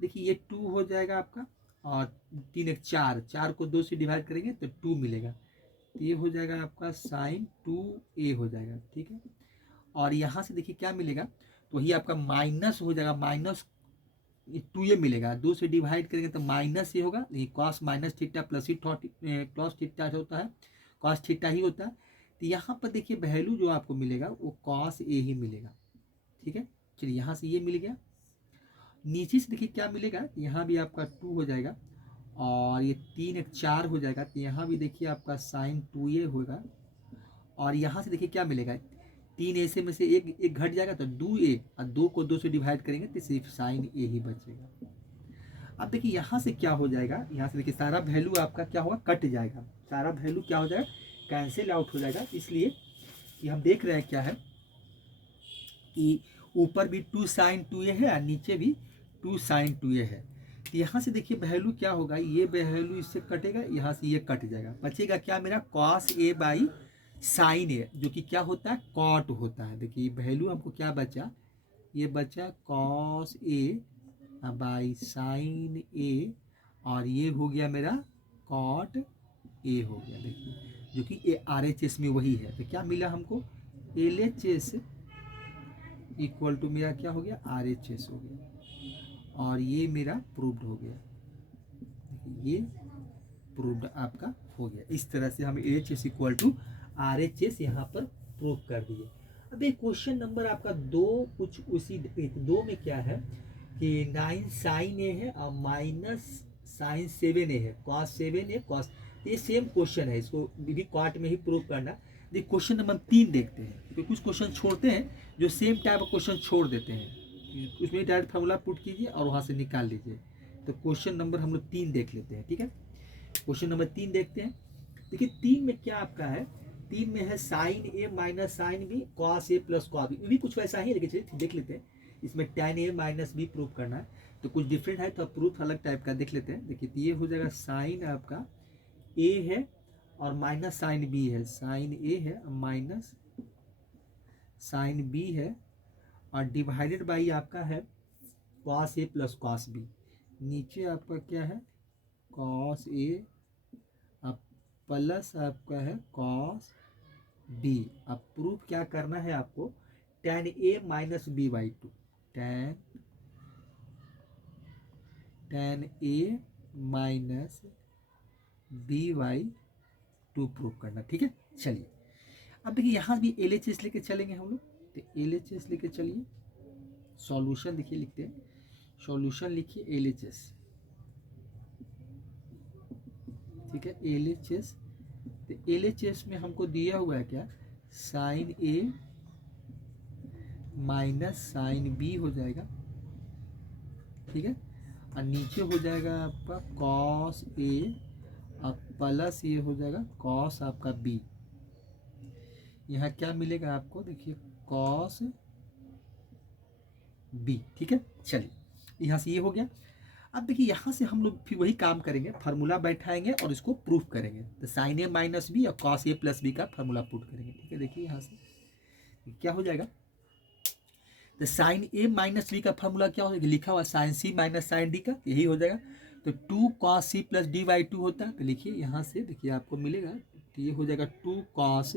देखिए ये 2 हो जाएगा आपका और 3 एक 4, 4 को 2 से डिवाइड करेंगे तो 2 मिलेगा, तो ये हो जाएगा आपका साइन 2A हो जाएगा। ठीक है, और यहाँ से देखिए क्या मिलेगा, तो वही आपका माइनस हो जाएगा, माइनस 2A मिलेगा, 2 से डिवाइड करेंगे तो माइनस ये होगा, ये कॉस माइनस थीटा प्लस ही कॉस थीटा होता है, कॉस थीटा ही होता है। तो यहाँ पर देखिए वैल्यू जो आपको मिलेगा वो cos A ही मिलेगा। ठीक है, चलिए यहाँ से ये मिल गया, नीचे से देखिए क्या मिलेगा, यहाँ भी आपका 2 हो जाएगा और ये 3 एक 4 हो जाएगा, तो यहाँ भी देखिए आपका साइन 2A होगा और यहाँ से देखिए क्या मिलेगा, 3A से में से एक घट जाएगा तो 2A और 2 को 2 से डिवाइड करेंगे तो सिर्फ साइन A ही बचेगा। अब देखिए यहाँ से क्या हो जाएगा, यहाँ से देखिए सारा वैल्यू आपका क्या होगा कट जाएगा, सारा वैल्यू क्या हो जाएगा कैंसिल आउट हो जाएगा, इसलिए कि हम देख रहे हैं क्या है कि ऊपर भी 2 साइन 2A है और नीचे भी 2 साइन 2A है। तो यहाँ से देखिए वैल्यू क्या होगा, ये वैल्यू इससे कटेगा, यहाँ से ये कट जाएगा, बचेगा क्या मेरा cos A by sine A, जो कि क्या होता है कॉट होता है। देखिए वैल्यू हमको क्या बचा ये बचा कॉस ए बाई साइन ए, और ये हो गया मेरा कॉट ए हो गया। देखिए जो कि ए आर एच एस में वही है। तो क्या मिला हमको, L H S equal to मेरा क्या हो गया, आर एच एस हो गया, और ये मेरा प्रूव्ड हो गया। ये प्रूव्ड आपका हो गया। इस तरह से हम L H S equal to R H S यहाँ पर प्रूव कर दिए। अब एक क्वेश्चन नंबर आपका 2 कुछ उसी 2 में क्या है कि 9 साइन ए है और माइनस साइन 7 ए है, कॉस 7 ए कॉस, ये सेम क्वेश्चन है, इसको भी क्वार्ट में ही प्रूव करना। देखिए क्वेश्चन नंबर 3 देखते हैं, क्योंकि कुछ क्वेश्चन छोड़ते हैं जो सेम टाइप का क्वेश्चन छोड़ देते हैं, उसमें डायरेक्ट फार्मूला पुट कीजिए और वहाँ से निकाल लीजिए। तो क्वेश्चन नंबर हम लोग 3 देख लेते हैं, ठीक है। क्वेश्चन नंबर 3 देखते हैं। देखिए 3 में क्या आपका है, 3 में है sign A minus sine B cos A plus cos B, भी कुछ वैसा ही, लेकिन चलिए देख लेते हैं। इसमें tan A minus B prove करना है, तो कुछ डिफरेंट है, तो प्रूफ अलग टाइप का देख लेते हैं। देखिए ये हो जाएगा साइन आपका ए है और माइनस साइन बी है, साइन ए है माइनस साइन बी है, और डिवाइडेड बाई आपका है cos A plus cos B. नीचे आपका क्या है, कॉस ए प्लस आपका है कॉस बी। अब प्रूफ क्या करना है आपको, tan A minus B by two, tan A minus B by two proof करना, ठीक है। चलिए अब देखिए यहाँ भी एल एच एस लेके चलेंगे हम लोग, तो एल एच एस लेके चलिए। सॉल्यूशन देखिए, लिखते हैं सॉल्यूशन, लिखिए एल एच एस, ठीक है। एल एच एस, तो एल एच एस में हमको दिया हुआ है क्या, sign A minus sine B हो जाएगा, ठीक है, और नीचे हो जाएगा आपका कॉस ए और प्लस ये हो जाएगा कॉस आपका बी। यहाँ क्या मिलेगा आपको, देखिए कॉस बी, ठीक है। चलिए यहाँ से ये हो गया। अब देखिए यहाँ से हम लोग फिर वही काम करेंगे, फार्मूला बैठाएंगे और इसको प्रूफ करेंगे। तो साइन ए माइनस बी और कॉस ए प्लस बी का फार्मूला पुट करेंगे, ठीक है। देखिए यहाँ से क्या हो जाएगा, तो साइन ए माइनस बी का फार्मूला क्या हो जाएगा, लिखा हुआ sine C minus sine D का, यही हो जाएगा। तो 2 cos C plus D by 2 होता है, तो लिखिए यहाँ से, देखिए आपको मिलेगा, तो ये हो जाएगा 2 cos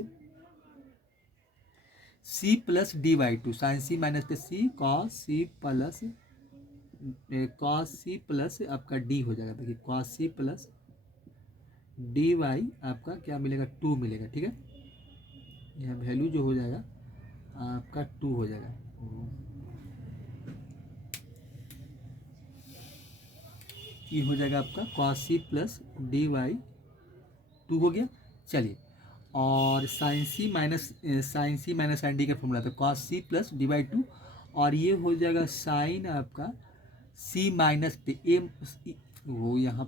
C plus D by 2, sine C minus के C cos C plus cos C plus आपका डी हो जाएगा। देखिए cos C plus D Y आपका क्या मिलेगा, 2 मिलेगा, ठीक है। यह वैल्यू जो हो जाएगा आपका 2 हो जाएगा। ये हो जाएगा आपका cos C plus D by 2 हो गया। चलिए, और sine C minus sine D का फॉर्मूला था cos C plus D by 2, और ये हो जाएगा साइन आपका सी माइनस ए, वो यहाँ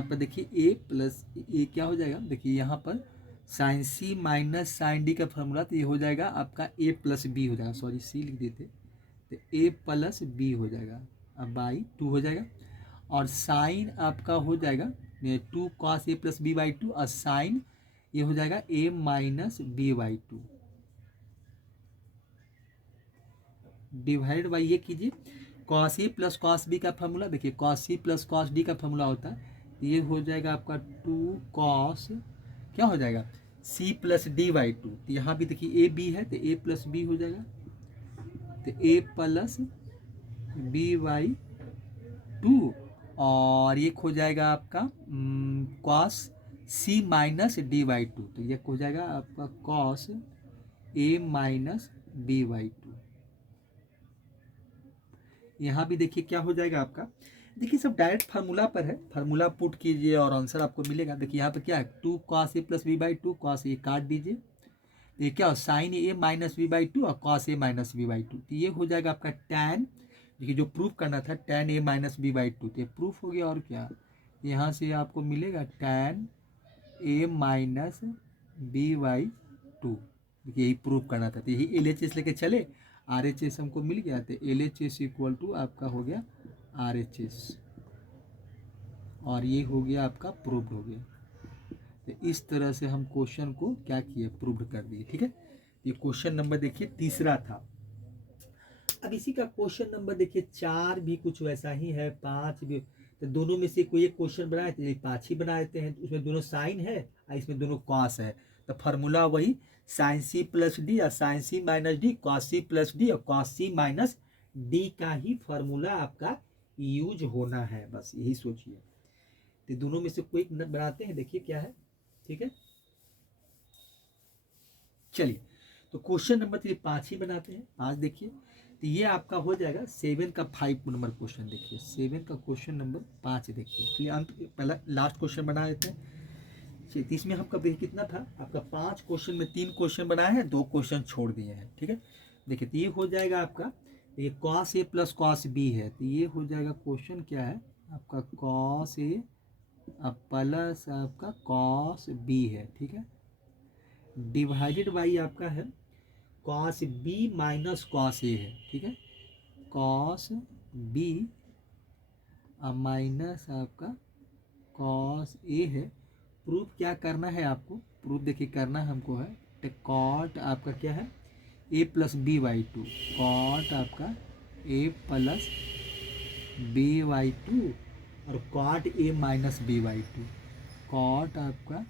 पर देखिए ए प्लस ए क्या हो जाएगा, देखिए यहाँ पर sign C minus sine D का फॉर्मूला, तो ये हो जाएगा आपका ए प्लस बी हो जाएगा, सॉरी सी लिख देते, तो ए प्लस बी हो जाएगा, अब बाई 2 हो जाएगा। और साइन आपका हो जाएगा 2 cos A plus B by 2, और साइन ये हो जाएगा A minus B by 2, divide by ये कीजिए cos A plus cos B का फॉर्मूला, देखिए cos C plus cos D का फॉर्मूला होता है, ये हो जाएगा आपका 2 कॉस क्या हो जाएगा सी प्लस डी बाई 2, तो यहाँ भी देखिए ए बी है, तो ए प्लस बी हो जाएगा, तो ए प्लस बी बाई 2, और ये हो जाएगा आपका cos C minus D by 2, तो ये हो जाएगा आपका cos A minus B by 2। यहाँ भी देखिए क्या हो जाएगा आपका, देखिए सब डायरेक्ट फार्मूला पर है, फार्मूला पुट कीजिए और आंसर आपको मिलेगा। देखिए यहाँ पर क्या है 2 cos A plus B by 2, cos A काट दीजिए, तो ये क्या हो sine A minus B by 2 और cos A minus B by 2, तो ये हो जाएगा आपका टैन, देखिए जो प्रूफ करना था tan A minus B by 2, तो ये प्रूफ हो गया। और क्या यहाँ से आपको मिलेगा tan A minus B by 2, देखिए यही प्रूफ करना था, तो यही एल एच एस लेके चले, आर एच एस हमको मिल गया, तो L H S equal to आपका हो गया आर एच एस, और ये हो गया आपका प्रूव्ड हो गया। तो इस तरह से हम क्वेश्चन को क्या किए, प्रूव्ड कर दिए, ठीक है। ये क्वेश्चन नंबर देखिए तीसरा था। अब इसी का क्वेश्चन नंबर देखिए 4 भी कुछ वैसा ही है, 5 भी, तो दोनों में से कोई एक क्वेश्चन बनाए तो 5 ही बना देते हैं। तो उसमें दोनों साइन है और इसमें दोनों कॉस है, तो फार्मूला वही साइन सी प्लस डी और sine C minus D, cos C plus D और कॉस सी माइनस डी का ही फार्मूला आपका यूज होना है, बस यही सोचिए। तो दोनों में से कोई एक बनाते हैं, देखिए क्या है, ठीक है। चलिए तो क्वेश्चन नंबर 3 5 ही बनाते हैं। 5 देखिए, तो ये आपका हो जाएगा 7 का 5 नंबर क्वेश्चन। देखिए 7 का क्वेश्चन नंबर 5 देखिए, तो ये अंत पहला लास्ट क्वेश्चन बना देते हैं। चलिए इसमें हम कभी कितना था आपका 5 क्वेश्चन में 3 क्वेश्चन बनाए हैं, 2 क्वेश्चन छोड़ दिए हैं, ठीक है। देखिए तो ये हो जाएगा आपका, ये cos A plus cos B है, तो ये हो जाएगा क्वेश्चन क्या है आपका कॉस ए प्लस आपका कॉस बी है, ठीक है, डिवाइडेड बाई आपका है cos B minus cos A है, ठीक है, कॉस बी माइनस आपका कॉस ए है। प्रूफ क्या करना है आपको, प्रूफ देखिए करना हमको है, तो कॉट आपका क्या है A plus B by two, cot आपका A plus B by two और cot A minus B by two, cot आपका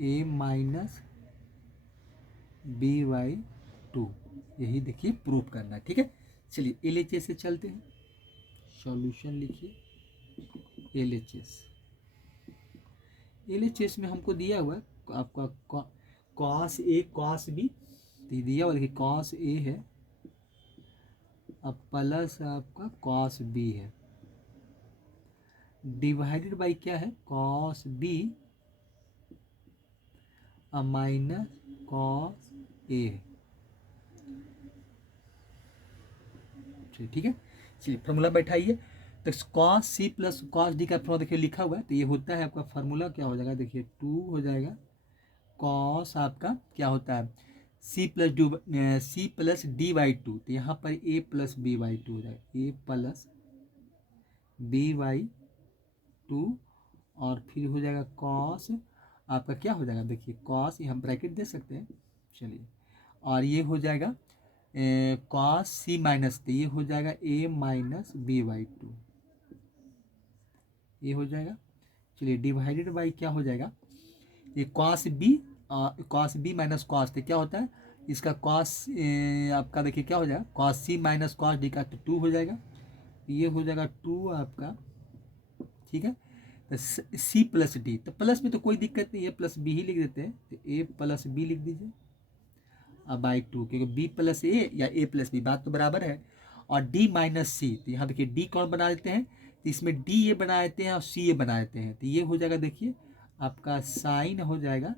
A minus B by two, यही देखिए प्रूफ करना है, ठीक है। चलिए एलएचएस से चलते हैं, सॉल्यूशन लिखिए एलएचएस में हमको दिया हुआ है आपका कॉस ए कॉस बी, तो दिया हुआ देखिए कॉस ए है अब प्लस आपका कॉस बी है, डिवाइडेड बाई क्या है cos B minus cos A है, ठीक है। चलिए फार्मूला बैठाइए, तो cos C plus cos D का फार्मूला देखिए लिखा हुआ है, तो ये होता है आपका फार्मूला क्या हो जाएगा, देखिए 2 हो जाएगा कॉस आपका क्या होता है C plus D by two, तो यहाँ पर A plus B by two हो जाएगा, A plus B by two, और फिर हो जाएगा कॉस आपका क्या हो जाएगा, देखिए कॉस, ये हम ब्रैकेट दे सकते हैं, चलिए, और ये हो जाएगा कॉस सी माइनस, तो ये हो जाएगा A minus B by to, ये हो जाएगा। चलिए डिवाइडेड बाई क्या हो जाएगा, ये कॉस बी माइनस कॉस, तो क्या होता है इसका कॉस आपका देखिए क्या हो जाएगा cos C minus cos D का, तो 2 हो जाएगा, ये हो जाएगा 2 आपका, ठीक है। तो सी प्लस डी, तो प्लस में तो कोई दिक्कत नहीं है, प्लस बी ही लिख देते हैं, तो ए प्लस बी लिख दीजिए अब बाई 2, क्योंकि बी प्लस ए या ए प्लस बी बात तो बराबर है, और डी माइनस सी, तो यहाँ देखिए डी कौन बना देते हैं, तो इसमें डी ये बना देते हैं और सी ये बना देते हैं, तो ये हो जाएगा देखिए आपका साइन हो जाएगा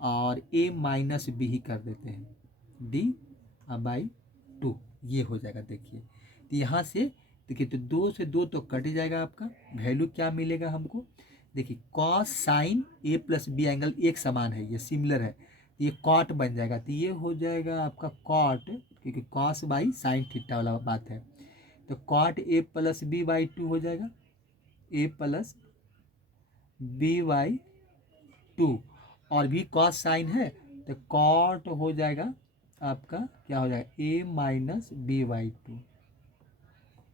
और ए माइनस बी ही कर देते हैं, डी बाई 2, ये हो जाएगा देखिए। तो यहाँ से देखिए तो 2 से 2 तो कट जाएगा, आपका वैल्यू क्या मिलेगा हमको, देखिए कॉस साइन ए प्लस बी एंगल एक समान है, ये सिमिलर है, ये कॉट बन जाएगा, तो ये हो जाएगा आपका कॉट, क्योंकि कॉस बाई साइन थीटा वाला बात है, तो cot A plus B by 2 हो जाएगा, ए प्लस बी बाई 2, और भी कॉस साइन है तो कॉट हो जाएगा आपका क्या हो जाएगा ए माइनस बी बाई 2,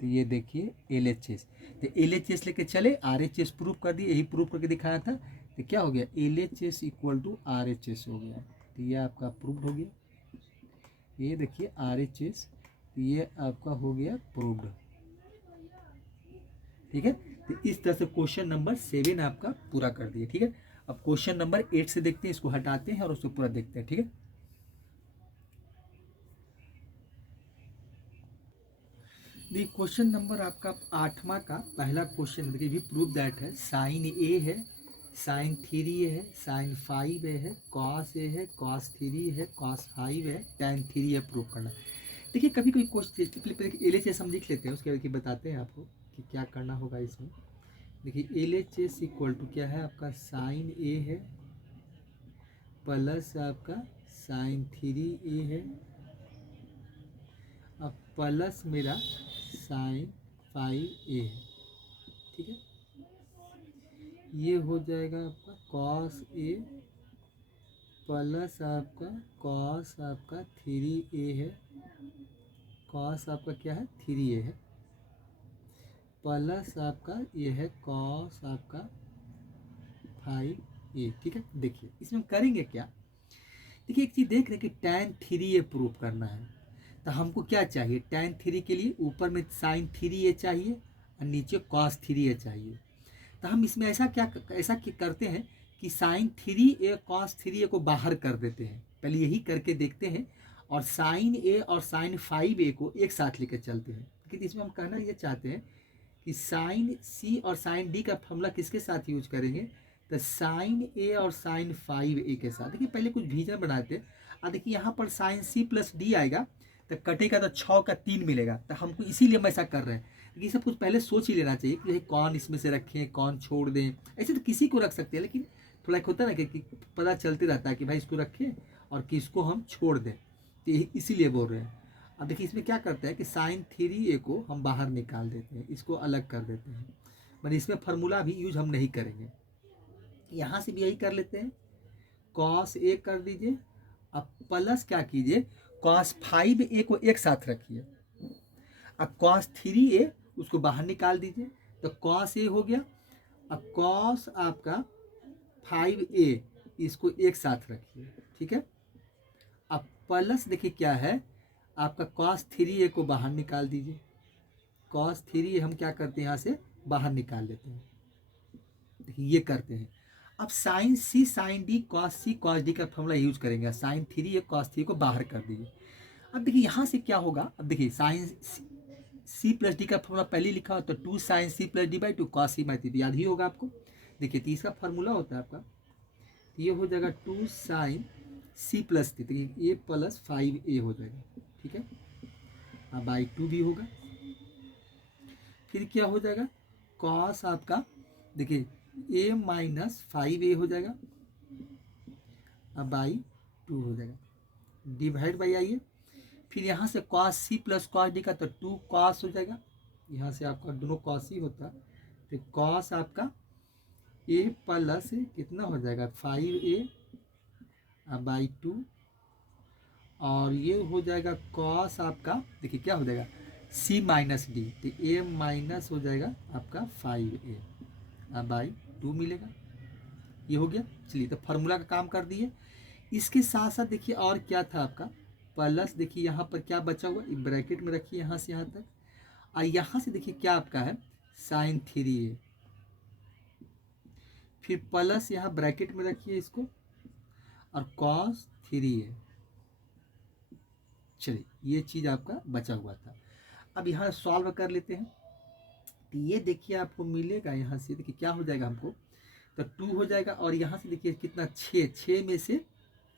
तो ये देखिए एलएचएस, तो एलएचएस लेके चले, आरएचएस प्रूफ कर दिए, यही प्रूफ करके दिखाया था, तो क्या हो गया एलएचएस इक्वल टू आरएचएस हो गया, तो ये आपका प्रूव्ड हो गया, ये देखिए आरएचएस, तो ये आपका हो गया प्रूव्ड, ठीक है। तो इस तरह से क्वेश्चन नंबर 7 आपका पूरा कर दिए, ठीक है। अब क्वेश्चन नंबर 8 से देखते हैं, इसको हटाते हैं और उसको पूरा देखते हैं, ठीक है। देखिए क्वेश्चन नंबर आपका 8वां का पहला क्वेश्चन देखिए, भी प्रूव दैट है साइन ए है, साइन 3 है, साइन 5 है, कॉस ए है, कॉस 3 है, कॉस 5 है, tan 3 है, प्रूव करना। देखिए कभी कोई क्वेश्चन एलएचएस हम लिख लेते हैं, उसके बाद बताते हैं आपको कि क्या करना होगा इसमें। देखिए एलएचएस इक्वल टू क्या है आपका साइन ए है प्लस आपका साइन 3 है, अब प्लस मेरा साइन 5 है, ठीक है, ये हो जाएगा आपका कॉस ए प्लस आपका कॉस आपका 3a है, कॉस आपका क्या है 3a है, प्लस आपका ये है कॉस आपका 5a। ठीक है, देखिए इसमें हम करेंगे क्या, देखिए एक चीज़ देख रहे हैं कि tan 3a प्रूव करना है, तो हमको क्या चाहिए, tan 3 के लिए ऊपर में sin 3a चाहिए और नीचे cos 3a चाहिए। तो हम इसमें ऐसा करते हैं कि sin 3a cos 3a को बाहर कर देते हैं, पहले यही करके देखते हैं, और sin a और sin 5a को एक साथ लेकर चलते हैं। लेकिन इसमें हम कहना ये चाहते हैं कि sin c और sin d का फॉर्मूला किसके साथ यूज करेंगे, तो sin a और sin 5a के साथ। देखिए पहले कुछ विजन बनाते हैं, और देखिए यहाँ पर sin c प्लस d आएगा तो कटेगा तो 6 का 3 मिलेगा, तो हमको इसीलिए हम ऐसा कर रहे हैं। ये सब कुछ पहले सोच ही लेना चाहिए कि कौन इसमें से रखें कौन छोड़ दें, ऐसे तो किसी को रख सकते हैं, लेकिन थोड़ा एक होता है ना कि पता चलते रहता है कि भाई इसको रखें और किसको हम छोड़ दें, तो इसीलिए बोल रहे हैं। अब देखिए इसमें क्या करते हैं कि sin 3a को हम बाहर निकाल देते हैं, इसको अलग कर देते हैं, मतलब इसमें फार्मूला भी यूज हम नहीं करेंगे। यहाँ से भी यही कर लेते हैं, cos a कर दीजिए, अब प्लस क्या कीजिए cos 5a को एक साथ रखिए, अब cos 3a उसको बाहर निकाल दीजिए, तो cos a हो गया, अब cos आपका 5a इसको एक साथ रखिए। ठीक है, अब प्लस देखिए क्या है आपका cos 3a को बाहर निकाल दीजिए, cos 3a हम क्या करते हैं यहाँ से बाहर निकाल लेते हैं, देखिए ये करते हैं। अब sin c sin d cos c cos d का फॉर्मूला यूज करेंगे, sin 3a cos 3 को बाहर कर दीजिए। अब देखिए यहाँ से क्या होगा, अब देखिए sin c प्लस डी का फॉर्मूला पहले ही लिखा हो, तो 2 sin c plus D by 2 cos c by 3 याद ही होगा आपको। देखिए तीसरा फार्मूला होता है आपका, तो ये हो जाएगा 2 sin c प्लस थी, तो ये प्लस 5a हो जाएगा। ठीक है, अब बाई 2 भी होगा, फिर क्या हो जाएगा cos आपका देखिए a माइनस 5a हो जाएगा, अब बाई 2 हो जाएगा, डिवाइड बाई आइए, फिर यहाँ से cos c plus cos d का तो 2 cos हो जाएगा, यहाँ से आपका दोनों cos ही होता, तो cos आपका a प्लस कितना हो जाएगा 5a बाई 2, और ये हो जाएगा cos आपका देखिए क्या हो जाएगा c माइनस डी, तो a माइनस हो जाएगा आपका 5a बाई 2 मिलेगा, ये हो गया। चलिए तो फार्मूला का काम कर दिए। इसके साथ साथ देखिए और क्या था आपका प्लस, देखिए यहाँ पर क्या बचा हुआ, एक ब्रैकेट में रखिए यहाँ से यहाँ तक, और यहाँ से देखिए क्या आपका है sin 3a, फिर प्लस यहाँ ब्रैकेट में रखिए इसको और cos 3a। चलिए ये चीज़ आपका बचा हुआ था, अब यहाँ सॉल्व कर लेते हैं, तो ये देखिए आपको मिलेगा यहाँ से, देखिए क्या हो जाएगा हमको, तो 2 हो जाएगा, और यहाँ से देखिए कितना 6 में से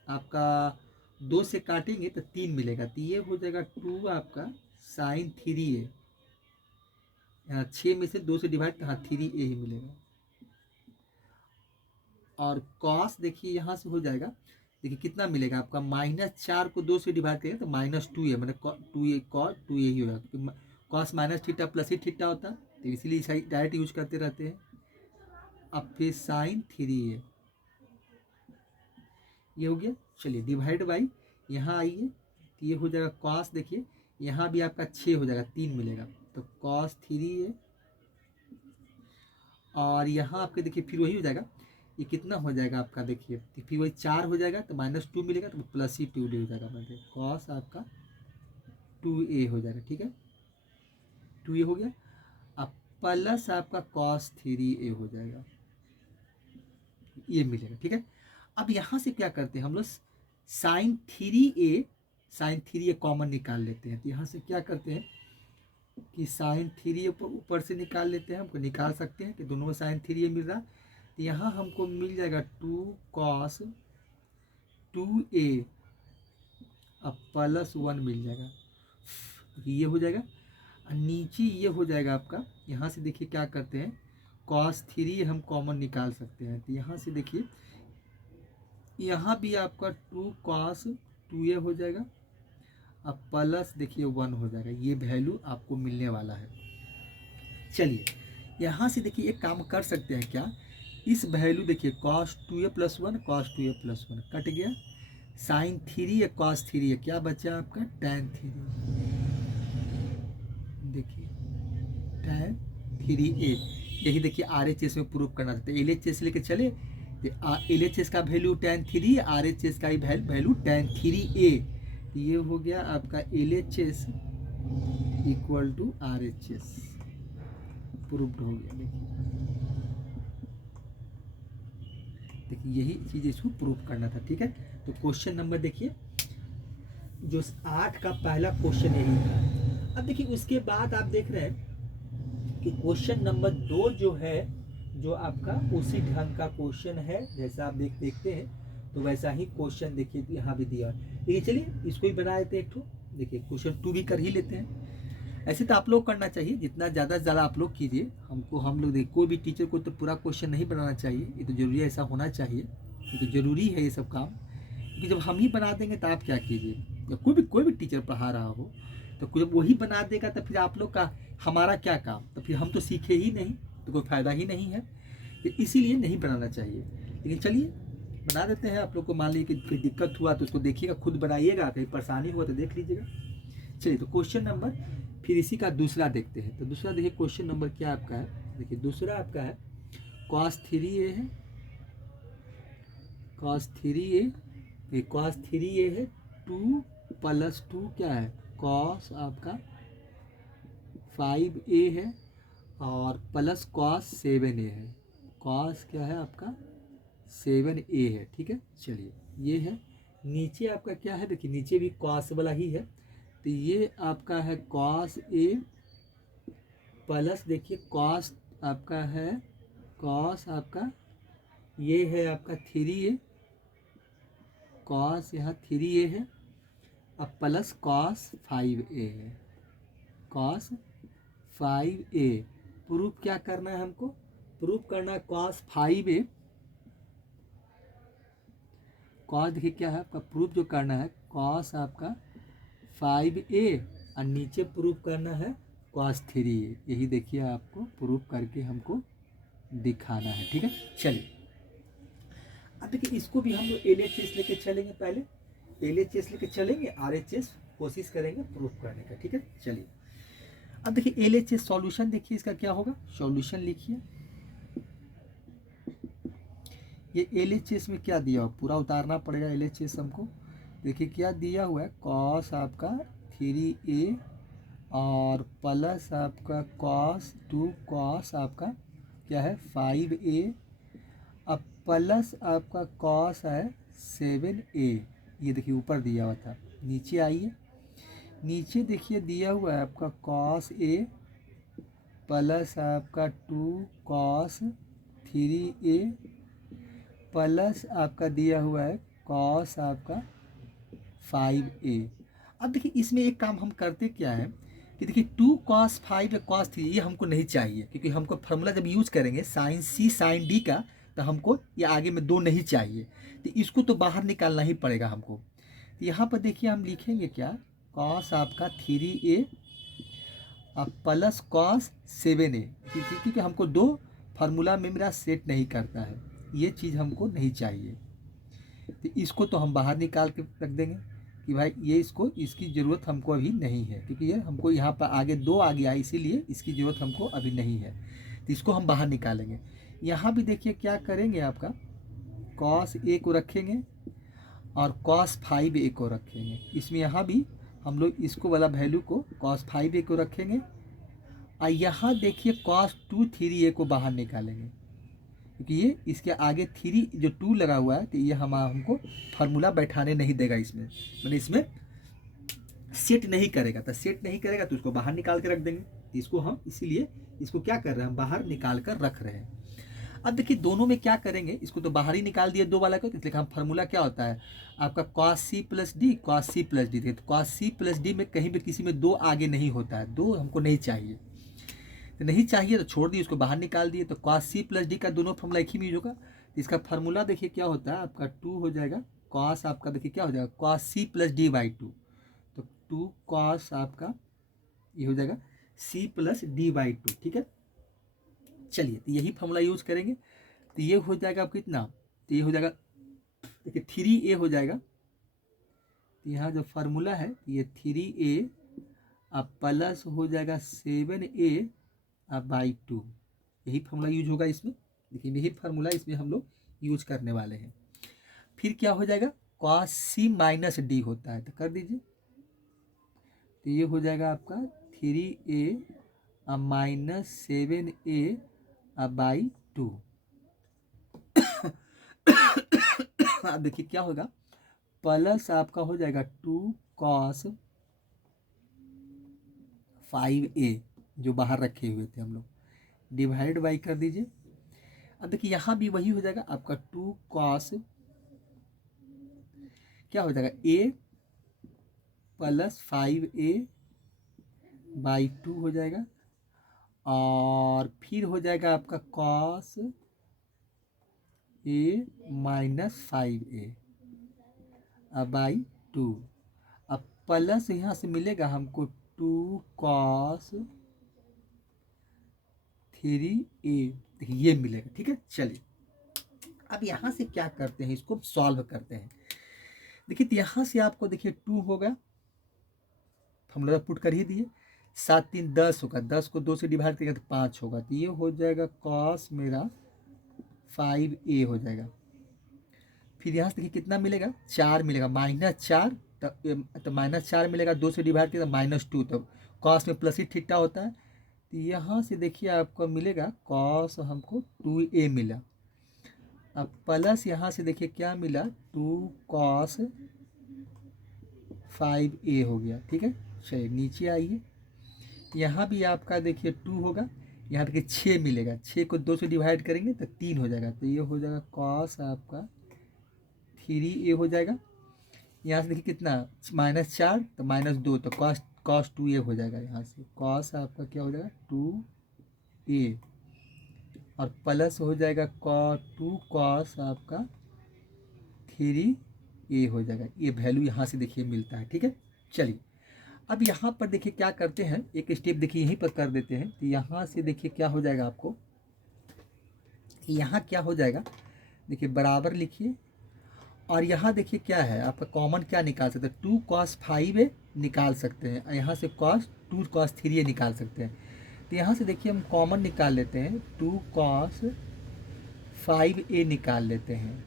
आपका 2 से काटेंगे तो 3 मिलेगा, तो ये हो जाएगा 2 आपका sin 3a, यहाँ 6 में से 2 से डिवाइड, तो हाँ 3a ही मिलेगा, और cos देखिए यहाँ से हो जाएगा, देखिए कितना मिलेगा आपका -4 को 2 से डिवाइड करेंगे तो -2a, मतलब 2a cos 2a ही होगा, क्योंकि cos माइनस थीटा प्लस ही थीटा होता है, तो इसीलिए इसे डायरेक्ट यूज करते रहते हैं। अब फिर sin 3a ये हो गया, चलिए डिवाइड बाई यहाँ आइए, तो ये हो जाएगा cos, देखिए यहाँ भी आपका 6 हो जाएगा, 3 मिलेगा, तो cos 3a, और यहाँ आपके देखिए फिर वही हो जाएगा, ये कितना हो जाएगा आपका देखिए, तो फिर वही 4 हो जाएगा, तो -2 मिलेगा, तो प्लस ही 2d हो जाएगा, मतलब cos आपका 2a हो जाएगा। ठीक है, 2a हो गया, अब प्लस आपका cos 3a हो जाएगा, ये मिलेगा। ठीक है, अब यहाँ से क्या करते हैं हम लोग sin 3a कॉमन निकाल लेते हैं, तो यहाँ से क्या करते हैं कि sin 3a ऊपर से निकाल लेते हैं, हमको निकाल सकते हैं कि दोनों में sin 3a मिल रहा है, तो यहाँ हमको मिल जाएगा 2 cos 2a अब प्लस 1 मिल जाएगा, ये हो जाएगा, और नीचे ये हो जाएगा आपका, यहाँ से देखिए क्या करते हैं cos 3 हम कॉमन निकाल सकते हैं, तो यहाँ से देखिए यहाँ भी आपका 2 cos 2a हो जाएगा, अब प्लस देखिए 1 हो जाएगा, ये वैल्यू आपको मिलने वाला है। चलिए यहाँ से देखिए एक काम कर सकते हैं क्या इस वैल्यू देखिए cos 2a + 1 cos 2a + 1 cut गया, साइन 3a कॉस 3a क्या बचा आपका tan 3a, देखिए tan 3a। यही देखिए RHS में प्रूफ करना था, LHS लेके चले तो LHS का वैल्यू tan 3, RHS का ही वैल्यू tan 3a, ये हो गया आपका LHS = RHS, प्रूफ्ड हो गया। देखिए यही चीज़ इसको प्रूफ करना था, ठीक है। तो क्वेश्चन नंबर देखिए जो 8 का पहला क्वेश्चन यही था। अब देखिए उसके बाद आप देख रहे हैं कि क्वेश्चन नंबर 2 जो है, जो आपका उसी ढंग का क्वेश्चन है, जैसा आप देखते हैं तो वैसा ही क्वेश्चन देखिए यहाँ भी दिया है। ये चलिए इसको ही बना देते हैं एक ठो, देखिए क्वेश्चन 2 भी कर ही लेते हैं। ऐसे तो आप लोग करना चाहिए, जितना ज़्यादा से ज़्यादा आप लोग कीजिए। हम लोग देखिए कोई भी टीचर को तो पूरा क्वेश्चन नहीं बनाना चाहिए, ये तो जरूरी है, ऐसा होना चाहिए, ये तो ज़रूरी है ये सब काम। क्योंकि जब हम ही बना देंगे तो आप क्या कीजिए, या कोई भी टीचर पढ़ा रहा हो तो जब वही बना देगा तो फिर आप लोग का हमारा क्या काम, तो फिर हम तो सीखे ही नहीं, तो कोई फ़ायदा ही नहीं है, तो इसीलिए नहीं बनाना चाहिए। लेकिन चलिए बना देते हैं। आप लोग को मान लीजिए कि कोई दिक्कत हुआ तो उसको देखिएगा, खुद बनाइएगा, कहीं परेशानी हुआ तो देख लीजिएगा। चलिए तो क्वेश्चन नंबर फिर इसी का दूसरा देखते हैं। तो दूसरा देखिए क्वेश्चन नंबर क्या आपका है, देखिए दूसरा आपका है cos 3a है, cos 3a, ये cos 3a है, 2 + 2 क्या है cos आपका 5a है, और प्लस cos 7a है, cos क्या है आपका 7a है, ठीक है। चलिए ये है, नीचे आपका क्या है, देखिए नीचे भी cos वाला ही है, तो ये आपका है cos a प्लस देखिए cos आपका है, cos आपका ये है आपका 3a, cos यहाँ 3a है, अब प्लस cos 5a है, cos 5a। प्रूफ क्या करना है हमको, प्रूफ करना है cos 5a, cos देखिए क्या है आपका प्रूफ जो करना है cos आपका 5a, और नीचे प्रूफ करना है cos 3a। यही देखिए आपको प्रूफ करके हमको दिखाना है, ठीक है। चलिए अब देखिए इसको भी हम लोग LHS लेके चलेंगे, पहले LHS लेके चलेंगे, RHS कोशिश करेंगे प्रूफ करने का, ठीक है। चलिए अब देखिए LHS सॉल्यूशन देखिए इसका क्या होगा, सॉल्यूशन लिखिए। ये LHS में क्या दिया हुआ, पूरा उतारना पड़ेगा LHS हमको। देखिए क्या दिया हुआ है, cos आपका 3a और प्लस आपका cos 2 cos आपका क्या है 5a, अब प्लस आपका cos है 7a। ये देखिए ऊपर दिया हुआ था, नीचे आइए, नीचे देखिए दिया हुआ है आपका cos a प्लस आपका 2 cos 3a प्लस आपका दिया हुआ है cos आपका 5a। अब देखिए इसमें एक काम हम करते क्या है कि देखिए 2 cos 5 या cos 3 ये हमको नहीं चाहिए, क्योंकि हमको फार्मूला जब यूज़ करेंगे sin c sin d का, तो हमको ये आगे में 2 नहीं चाहिए, तो इसको तो बाहर निकालना ही पड़ेगा हमको। तो यहाँ पर देखिए हम लिखेंगे क्या, cos आपका 3a अब प्लस cos 7a, क्योंकि हमको 2 फार्मूला में मेरा सेट नहीं करता है, ये चीज़ हमको नहीं चाहिए, तो इसको तो हम बाहर निकाल के रख देंगे कि भाई ये इसकी ज़रूरत हमको अभी नहीं है, क्योंकि ये हमको यहाँ पर आगे 2 आ गया, इसीलिए इसकी ज़रूरत हमको अभी नहीं है, तो इसको हम बाहर निकालेंगे। यहाँ भी देखिए क्या करेंगे, आपका cos a को रखेंगे और cos 5a को रखेंगे। इसमें यहाँ भी हम लोग इसको वाला वैल्यू को cos 5a को रखेंगे, और यहाँ देखिए cos 2 3a को बाहर निकालेंगे, क्योंकि ये इसके आगे 3 जो 2 लगा हुआ है, तो ये हमको फार्मूला बैठाने नहीं देगा, इसमें मैंने इसमें सेट नहीं करेगा, तो सेट नहीं करेगा तो उसको बाहर निकाल के रख देंगे। इसको हम इसीलिए इसको क्या कर रहे हैं, हम बाहर निकाल कर रख रहे हैं। अब देखिए दोनों में क्या करेंगे, इसको तो बाहर ही निकाल दिए 2 वाला को, तो इसलिए हम फार्मूला क्या होता है आपका cos c + d, cos c + d। तो cos c + d में कहीं भी किसी में 2 आगे नहीं होता है, 2 हमको नहीं चाहिए, तो नहीं चाहिए तो छोड़ दिए, उसको बाहर निकाल दिए। तो cos c + d का दोनों फार्मूला एक ही में यूज होगा, तो इसका फार्मूला देखिए क्या होता है आपका 2 हो जाएगा, cos आपका देखिए क्या हो जाएगा cos c + d/2, तो 2 cos आपका ये हो जाएगा c + d/2, ठीक है। चलिए तो यही फार्मूला यूज करेंगे। तो ये हो जाएगा अब कितना, तो ये हो जाएगा देखिए 3a हो जाएगा। तो यहाँ जो फार्मूला है ये 3a अब प्लस हो जाएगा 7a अब बाई 2, यही फार्मूला यूज होगा इसमें। देखिए यही फार्मूला इसमें हम लोग यूज करने वाले हैं। फिर क्या हो जाएगा, cos c माइनस डी होता है, तो कर दीजिए। तो ये हो जाएगा आपका 3a अब माइनस 7a अब बाई 2। अब देखिए क्या होगा, प्लस आपका हो जाएगा 2 cos 5a जो बाहर रखे हुए थे हम लोग, डिवाइड बाई कर दीजिए। अब देखिए यहाँ भी वही हो जाएगा आपका 2 cos क्या हो जाएगा a प्लस 5a बाई 2 हो जाएगा, और फिर हो जाएगा आपका cos a माइनस 5a अब बाई 2। अब प्लस यहाँ से मिलेगा हमको 2 cos 3a, देखिए ये मिलेगा। ठीक है, चलिए अब यहाँ से क्या करते हैं, इसको सॉल्व करते हैं। देखिए तो यहाँ से आपको देखिए 2 होगा, हम लोग पुट कर ही दिए, 7 3 10 होगा, 10 को 2 से डिवाइड करेंगे तो 5 होगा, तो ये हो जाएगा cos मेरा 5a हो जाएगा। फिर यहाँ से देखिए कितना मिलेगा, 4 मिलेगा, -4, तो -4 मिलेगा, 2 से डिवाइड किया तो -2, तो cos में प्लस ही थीटा होता है। तो यहाँ से देखिए आपको मिलेगा cos हमको 2a मिला, अब प्लस यहाँ से देखिए क्या मिला 2 cos 5a हो गया। ठीक है, चलिए नीचे आइए, यहाँ भी आपका देखिए 2 होगा, यहाँ देखिए 6 मिलेगा, 6 को 2 से डिवाइड करेंगे तो 3 हो जाएगा, तो ये हो जाएगा cos आपका 3a हो जाएगा। यहाँ से देखिए कितना -4 तो -2, तो cos 2a हो जाएगा, यहाँ से cos आपका क्या हो जाएगा 2a, और प्लस हो जाएगा 2 cos आपका 3a हो जाएगा। ये वैल्यू यहाँ से देखिए मिलता है। ठीक है, चलिए अब यहाँ पर देखिए क्या करते हैं, एक स्टेप देखिए यहीं पर कर देते हैं। तो यहाँ से देखिए क्या हो जाएगा, आपको यहाँ क्या हो जाएगा, देखिए बराबर लिखिए, और यहाँ देखिए क्या है आपका कॉमन क्या निकाल सकते हैं, 2 cos 5a निकाल सकते हैं, और यहाँ से 2 cos 3a निकाल सकते हैं। तो यहाँ से देखिए हम कॉमन निकाल लेते हैं, 2 cos 5a निकाल लेते हैं।